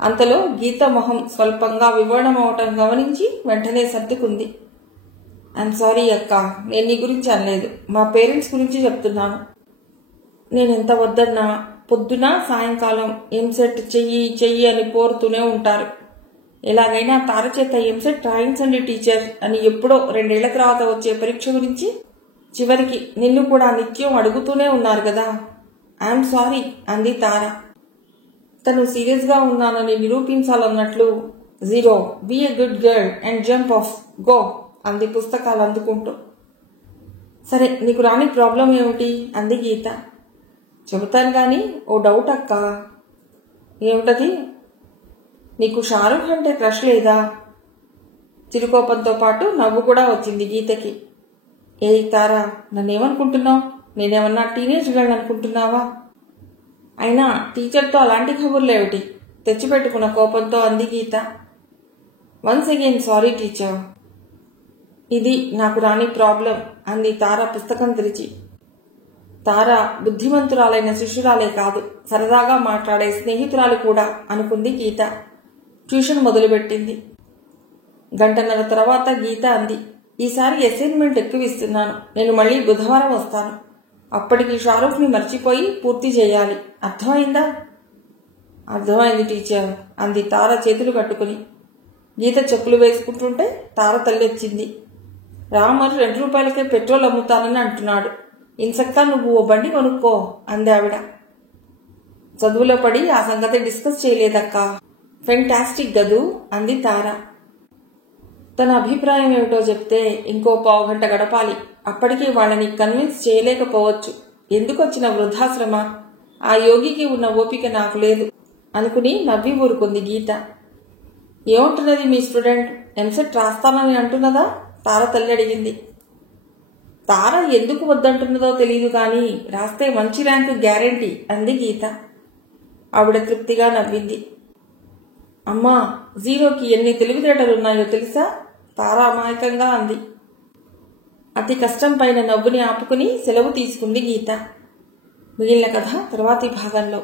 అంతలో గీత మొహం స్వల్పంగా వివరణమవటం గమనించి వెంటనే సర్దుకుంది. ఐఎమ్ సారీ అక్క, నేను నీ గురించి అనలేదు, మా పేరెంట్స్ గురించి చెప్తున్నాను. నేనెంత వద్దన్నా పొద్దున సాయంకాలం ఎంసెట్ చెయ్యి అని కోరుతూనే ఉంటారు. ఎలాగైనా తార చేత ఎంసెట్ రాయించండి టీచర్ అని ఎప్పుడో 2 ఏళ్ల తర్వాత వచ్చే పరీక్ష గురించి చివరికి నిన్ను కూడా నిత్యం అడుగుతూనే ఉన్నారు కదా. ఐఎమ్ సారీ అంది తార. తను సీరియస్గా ఉన్నానని నిరూపించాలన్నట్లు 0 be a good girl and jump off go అంది పుస్తకాలు అందుకుంటూ. సరే, నీకు రాని ప్రాబ్లం ఏమిటి అంది గీత. చెబుతాను గాని ఓ డౌట్ అక్క. ఏమిటది? నీకు షారుఖ్ అంటే క్రష్ లేదా? చిరుకోపంతో పాటు నవ్వు కూడా వచ్చింది గీతకి. ఏ తారా, నన్నేమనుకుంటున్నావు? నేనేమన్నా టీనేజ్ గర్ల్ అనుకుంటున్నావా? అయినా టీచర్తో అలాంటి కబుర్లేమిటి? తెచ్చిపెట్టుకున్న కోపంతో అంది Geetha. Once again sorry teacher. ఇది నాకు రాని ప్రాబ్లం అంది తార పుస్తకం తెరిచి. తార బుద్ధిమంతురాలైన శిష్యురాలే కాదు, సరదాగా మాట్లాడే స్నేహితురాలు కూడా అనుకుంది గీత. ట్యూషన్ మొదలుపెట్టింది. 1.5 గంటల తర్వాత గీత అంది, ఈసారి అసైన్మెంట్ ఎక్కువ ఇస్తున్నాను. నేను మళ్ళీ బుధవారం వస్తాను. అప్పటికి షారూఖ్ని మర్చిపోయి పూర్తి చేయాలి. అర్థమైందా? అర్థమైంది టీచర్ అంది తార చేతులు కట్టుకుని. గీత చెప్పులు వేసుకుంటుంటే తార తల్లెచ్చింది. రామర్ 2 రూపాయలకే పెట్రోల్ అమ్ముతానని అంటున్నాడు. ఇన్సక్తా నువ్వు ఓ బండి కొనుక్కో అంది ఆవిడ. చదువులో పడి ఆ సంగతి డిస్కస్ చేయలేదక్క. ఫెంటాస్టిక్ గదు అంది తార. తన అభిప్రాయం ఏమిటో చెప్తే ఇంకో 1/2 గంట గడపాలి. అప్పటికీ వాళ్ళని కన్విన్స్ చేయలేకపోవచ్చు. ఎందుకొచ్చిన వృద్ధాశ్రమ? ఆ యోగికి ఉన్న ఓపిక నాకు లేదు అనుకుని నవ్వి ఊరుకుంది గీత. ఏమంటున్నది మీ స్టూడెంట్? ఎంసెట్ రాస్తానని అంటున్నదా? తార తల్లి అడిగింది. తార ఎందుకు వద్దంటున్నదో తెలియదు కానీ రాస్తే మంచి ర్యాంకు గ్యారెంటీ అంది గీత. ఆవిడ తృప్తిగా నవ్వింది. అమ్మా, 0కి ఎన్ని తెలివితేటలున్నాయో తెలుసా? తార అమాయకంగా అంది. అతి కష్టం పైన నవ్వుని ఆపుకుని సెలవు తీసుకుంది గీత. మిగిలిన కథ తర్వాతి భాగంలో.